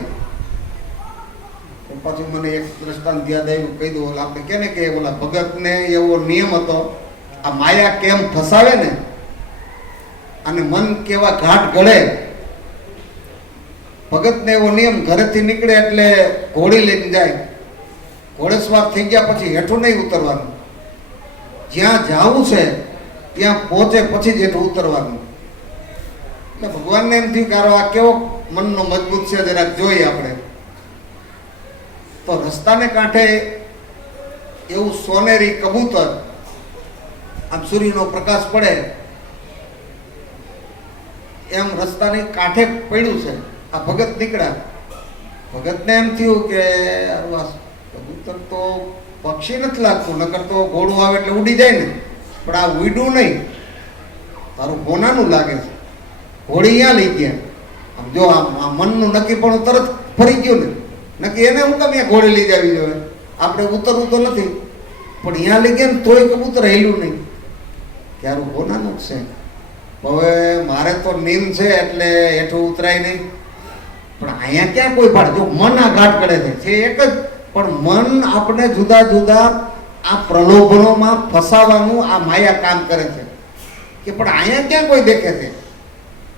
પાછું મને એક દ્રષ્ટાંત યાદ આવ્યું, કહી દઉં. આપણે કે ને કે ઓલા ભગતને એવો નિયમ હતો, આ માયા કેમ ફસાવે ને અને મન કેવા ઘાટ ગળે. ભગતને એવો નિયમ, ઘરેથી નીકળે એટલે ઘોડી લઈને જાય. ઘોડેસવાર થઈ ગયા પછી હેઠું નહીં ઉતરવાનું. જ્યાં જવું છે ત્યાં પહોંચે પછી જ હેઠું ઉતરવાનું. એટલે ભગવાનને એમ થયું કે આ કેવો મનનો મજબૂત છે, જરાક જોઈએ આપણે. તો રસ્તાને કાંઠે એવું સોનેરી કબૂતર, આમ સૂર્યનો પ્રકાશ પડે એમ રસ્તાની કાંઠે પડ્યું છે. આ ભગત નીકળ્યા. ભગતને એમ થયું કે કબૂતર તો પક્ષી નથી લાગતું, નકર તો ઘોડું આવે એટલે ઉડી જાય ને, પણ આ ઉડ્યું નહીં, તારું હોનાનું લાગે છે. ઘોડી અહીંયા લઈ ગયા. આમ જો આ મનનું નક્કી પણ તરત ફરી ગયું ને. નક્કી એને હું કામ અહીંયા ઘોડે લઈ જવી જોઈએ, આપણે ઉતરવું તો નથી, પણ અહીંયા લઈ ગયા ને તોય કબૂતર હેલું નહીં. ત્યારું હોનાનું જ છે. હવે મારે તો નીમ છે એટલે હેઠું ઉતરાય નહીં, પણ અહીંયા ક્યાં કોઈ પાડે. જો મન આ ઘાટ કરે છે એક જ, પણ મન આપણે જુદા જુદા આ પ્રલોભનોમાં ફસાવાનું આ માયા કામ કરે છે કે પણ અહીંયા ક્યાં કોઈ દેખે છે.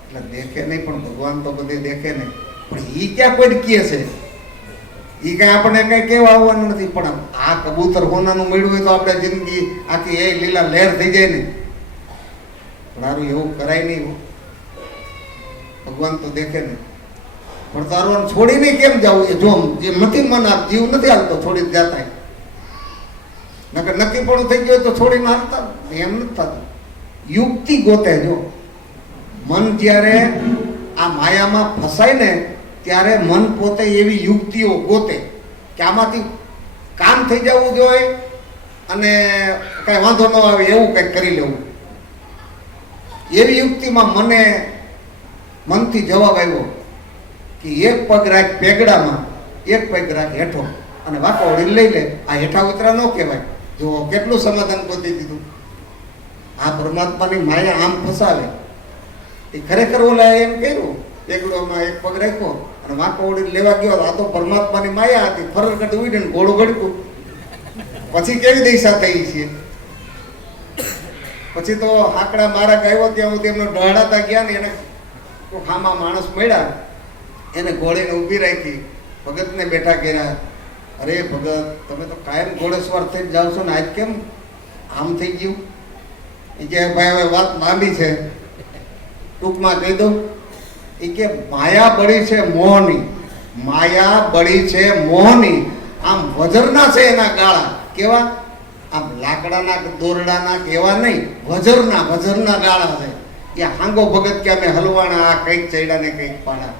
એટલે દેખે નહીં, પણ ભગવાન તો બધે દેખે નહીં. પણ એ ક્યાં કોઈ કહે છે, એ કઈ આપણે કઈ કેવા આવવાનું નથી. પણ આ કબૂતર હોનાનું મળ્યું હોય તો આપણે જિંદગી આખી એ લીલા લહેર થઈ જાય ને. પણ સારું એવું કરાય નહીં. ભગવાન તો દેખે ને. પણ તારું છોડીને કેમ જવું? એ જો જે નથી મન, જીવ નથી હાલતો, છોડી જતા. નકર નક્કી પણ થઈ ગયું તો છોડીને હાલતા એમ નથી થતું. યુક્તિ ગોતે. જો મન જ્યારે આ માયામાં ફસાય ને ત્યારે મન પોતે એવી યુક્તિઓ ગોતે કે આમાંથી કામ થઈ જવું જોઈએ અને કઈ વાંધો ન આવે એવું કંઈક કરી લેવું. એવી યુક્તિમાં મનથી જવાબ આવ્યો કે એક પગ રાખ પેગડામાં, એક પગ રાખ હેઠો અને વાંકો વળી લઈ લે. આ હેઠા ઉતરા ન કહેવાય. જો કેટલું સમાધાન ગોતી દીધું. આ પરમાત્માની માયા આમ ફસાવે. એ ખરેખર ઓલા એમ કર્યું, પેગડોમાં એક પગ રાખ્યો અને વાંકો વળી લેવા ગયો. આ તો પરમાત્માની માયા હતી. ફરર ઉડીને ઘોડું ગડકું. પછી કેવી દિશા થઈ છે? પછી તો હાકડા મારા ગાયો ત્યાં સુધી એમનો ઢળાતા ગયા ને એને ખામાં માણસ મળ્યા, એને ઘોડીને ઊભી રાખી, ભગતને બેઠા કર્યા. અરે ભગત, તમે તો કાયમ ઘોડેસવાર થઈ જાવ છો ને આજ કેમ આમ થઈ ગયું? એ કે ભાઈ હવે વાત લાંબી છે, ટૂંકમાં કહી દઉં. એ કે માયા બળી છે મોહની, માયા બળી છે મોહની. આમ વજરના છે એના ગાળા. કેવા? આમ લાકડાના દોરડાના કેવા નહીં, વજરના ગાળા છે. એ હાંગો ભગત કે અમે હલવાના, આ કંઈક ચડ્યા ને કંઈક પાડા.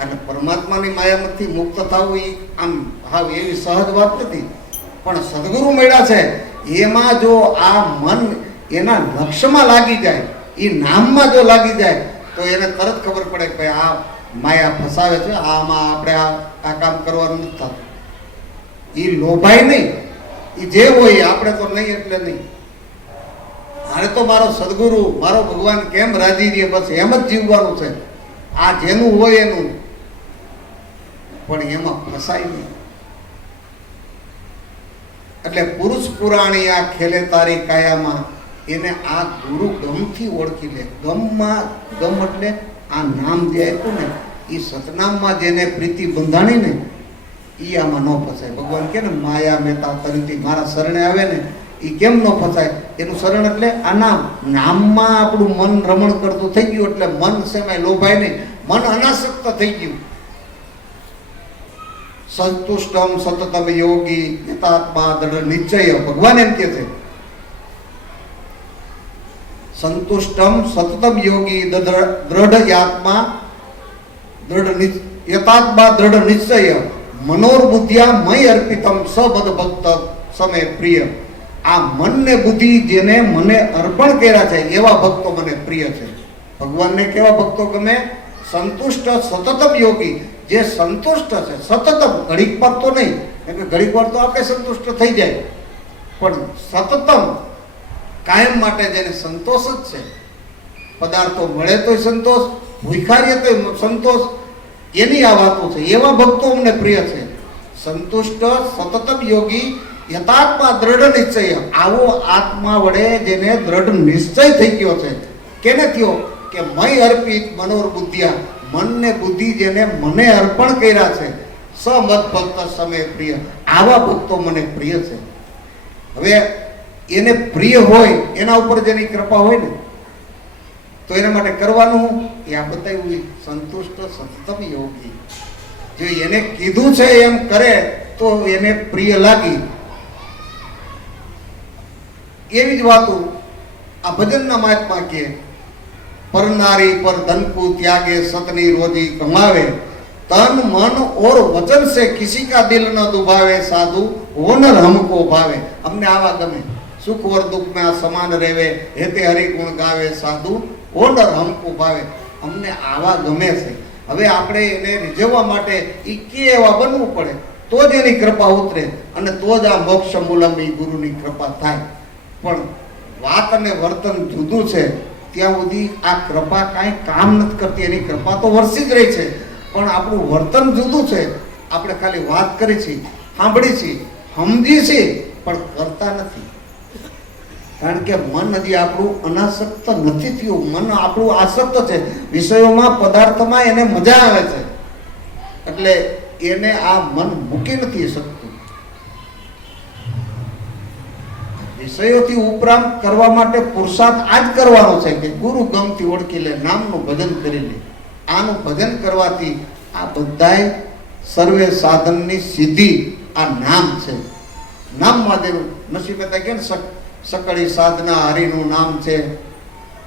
અને પરમાત્માની માયામાંથી મુક્ત થવું એ આમ હાવ એવી સહજ વાત નથી. પણ સદગુરુ મળ્યા છે એમાં જો આ મન એના લક્ષ્યમાં લાગી જાય, એ નામમાં જો લાગી જાય તો એને તરત ખબર પડે કે આ માયા ફસાવે છે, આમાં આપણે આ કામ કરવાનું નથી થતું. એ લોભાય નહીં. એ જે હોય આપણે તો નહીં એટલે નહીં. મારે તો મારો સદગુરુ, મારો ભગવાન કેમ રાજી રહે બસ એમ જ જીવવાનું છે. આ જેનું હોય એનું, પણ એમાં ફસાય નહીં. એટલે પુરુષ પુરાણી આ ખેલે તારી કાયામાં, એને આ ગુરુ ગમથી ઓળખી લે. ગમ એટલે આ નામ જે આપ્યું ને, એ સતનામમાં જેને પ્રીતિ બંધાણી ને એ આમાં ન ફસાય. ભગવાન કે ને માયા મેતા તરીથી મારા શરણે આવે ને એ કેમ ન ફસાય? એનું શરણ એટલે આ નામમાં આપણું મન રમણ કરતું થઈ ગયું. એટલે મન સેમાં લોભાય નહીં, મન અનાસક્ત થઈ ગયું. સંતુષ્ટમ સતતમ યોગી યતાત્મા દ્રઢ નિશ્ચય. ભગવાન એમ કે છે સંતુષ્ટમ સતતમ યોગી દ્રઢ આત્મા દ્રઢ યતાત્મા દ્રઢ નિશ્ચય મનોર્બુદ્ધ્યા મય અર્પિતમ સબદ ભક્ત સમે પ્રિય. આ મન ને બુદ્ધિ જેને મને અર્પણ કર્યા છે એવા ભક્તો મને પ્રિય છે. ભગવાનને કેવા ભક્તો ગમે? સંતુષ્ટ સતતમ યોગી, જે સંતુષ્ટ છે સતતમ, ઘડીક પર તો નહીં, કેમ કે ઘડીક વાર તો આપણે સંતુષ્ટ થઈ જાય, પણ સતતમ કાયમ માટે જેને સંતોષ જ છે. પદાર્થો મળે તોય સંતોષ, ભૂખારીએ તોય સંતોષ, એની આ વાતો છે. એવા ભક્તો અમને પ્રિય છે. સંતુષ્ટ સતતમ યોગી યથાત્મા દ્રઢ નિશ્ચય. આવો આત્મા વડે જેને દ્રઢ નિશ્ચય થઈ ગયો છે. કેને થયો? કે મય અર્પિત મનોર બુદ્ધિયા, મન ને બુદ્ધિ જેને મને અર્પણ કર્યા છે. સમત ભક્ત સમે પ્રિય. આવા ભક્તો મને પ્રિય છે. હવે એને પ્રિય હોય એના ઉપર જેની કૃપા હોય ને, તો એના માટે કરવાનું એ આ બતાવ્યું સંતુષ્ટ સતતમ યોગી. જો એને કીધું છે એમ કરે તો એને પ્રિય લાગી. એવી જ વાતો આ ભજનના મહાત્મા કે પરનારી પર ધનકુ ત્યાગે સતની રોજી કમાવે, તન મન ઓર વચન સે કિસી કા દિલ ન દુભાવે, સાધુ હોનર હમકો ભાવે. અમને આવા ગમે. સુખ ઓર દુઃખ में આ સમાન રહેવે, હેતે હરિ ગુણ ગાવે, સાધુ હોનર હમકો ભાવે. અમને આવા ગમે છે. હવે આપણે એને રીઝવવા માટે એ કેવા બનવું પડે તો જ એની કૃપા ઉતરે અને તો જ આ મોક્ષ મૂલમ એ ગુરુની કૃપા થાય. પણ વાત અને વર્તન જુદું છે. ત્યાં સુધી આ કૃપા કાંઈ કામ નથી કરતી. એની કૃપા તો વરસી જ રહી છે, પણ આપણું વર્તન જુદું છે. આપણે ખાલી વાત કરી છે, સાંભળી છે, સમજી છે, પણ કરતા નથી. કારણ કે મન હજી આપણું અનાસક્ત નથી થયું. મન આપણું આસક્ત છે વિષયોમાં, પદાર્થમાં. એને મજા આવે છે એટલે એને આ મન મૂકી નથી શકતું. વિષયોથી ઉપરાંત કરવા માટે પુરુષાર્થ આ જ કરવાનો છે કે ગુરુ ગમથી ઓળખી લે, નામનું ભજન કરી લે. આનું ભજન કરવાથી આ બધાય સર્વે સાધનની સિદ્ધિ આ નામ છે. નામમાં દેવું. નસીબે ત્યાં કે ને સકળી સાધના હરિનું નામ છે,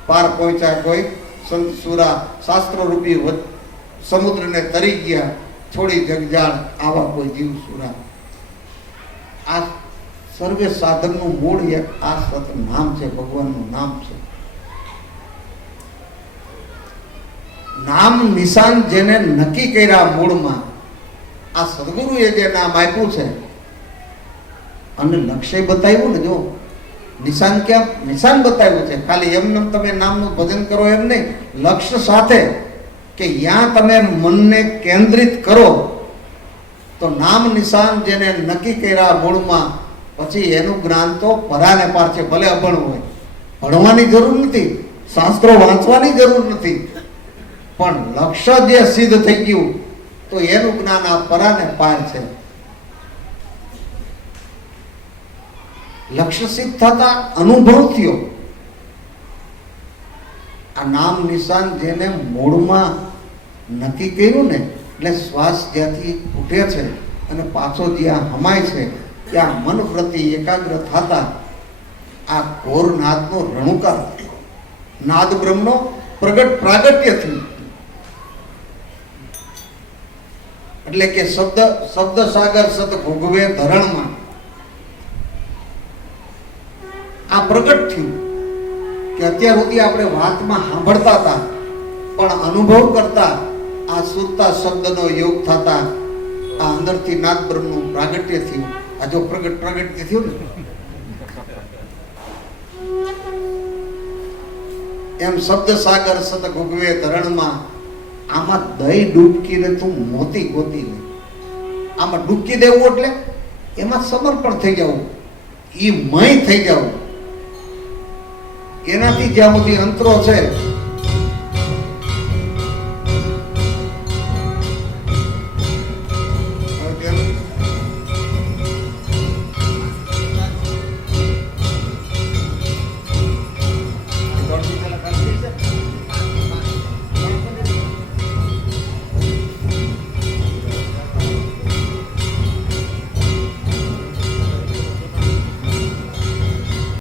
પાર પહોંચ્યા કોઈ સંત સુરા, શાસ્ત્રો રૂપી સમુદ્રને તરી ગયા, છોડી જગજાળ આવા કોઈ જીવ સુરા. આ સર્વે સાધનનું મૂળ એક આ સત નામ છે, ભગવાનનું નામ છે. નામ નિશાન જેને નક્કી કર્યા મૂળમાં, આ સદગુરુએ જે નામ આપ્યું છે અને લક્ષ્ય બતાવ્યું ને, જો નિશાન ક્યાં નિશાન બતાવ્યું છે. ખાલી એમને તમે નામનું ભજન કરો એમ નહીં, લક્ષ્ય સાથે કે ત્યાં તમે મનને કેન્દ્રિત કરો તો નામ નિશાન જેને નક્કી કર્યા મૂળમાં, પછી એનું જ્ઞાન તો પરાને પાર છે. ભલે અભણ હોય, ભણવાની જરૂર નથી, શાસ્ત્રો વાંચવાની જરૂર નથી, પણ લક્ષ્ય જે સિદ્ધ થઈ ગયું તો એનું જ્ઞાન આ પરાને પાર છે. લક્ષ્ય સિદ્ધ થતા અનુભવ થયો. આ નામ નિશાન જેને મૂળમાં નક્કી કર્યું ને, એટલે શ્વાસ જ્યાંથી ઉઠે છે અને પાછો જ્યાં હમાય છે ત્યાં મન પ્રતિ એકાગ્ર થતા આ ઘોર નાદનો રણુકાર થયો. નાદ બ્રહ્મનો પ્રગટ પ્રાગટ્ય થયું. એટલે કે શબ્દ સાગર સત ભોગવે ધરણમાં આ પ્રગટ થયું કે અત્યાર સુધી આપણે વાતમાં સાંભળતા હતા, પણ અનુભવ કરતા આ સુરતા શબ્દનો યોગ થતા આ અંદરથી નાદ બ્રહ્મનું પ્રાગટ્ય થયું. આ જો પ્રાગટ્ય થયું ને, એમ શબ્દ સાગર સત ભોગવે ધરણમાં, આમાં દહીં ડૂબકીને તું મોતી ગોતી લે. આમાં ડૂબકી દેવું એટલે એમાં સમર્પણ થઈ જવું, એ મય થઈ જવું. એનાથી જ્યાં બધી અંતરો છે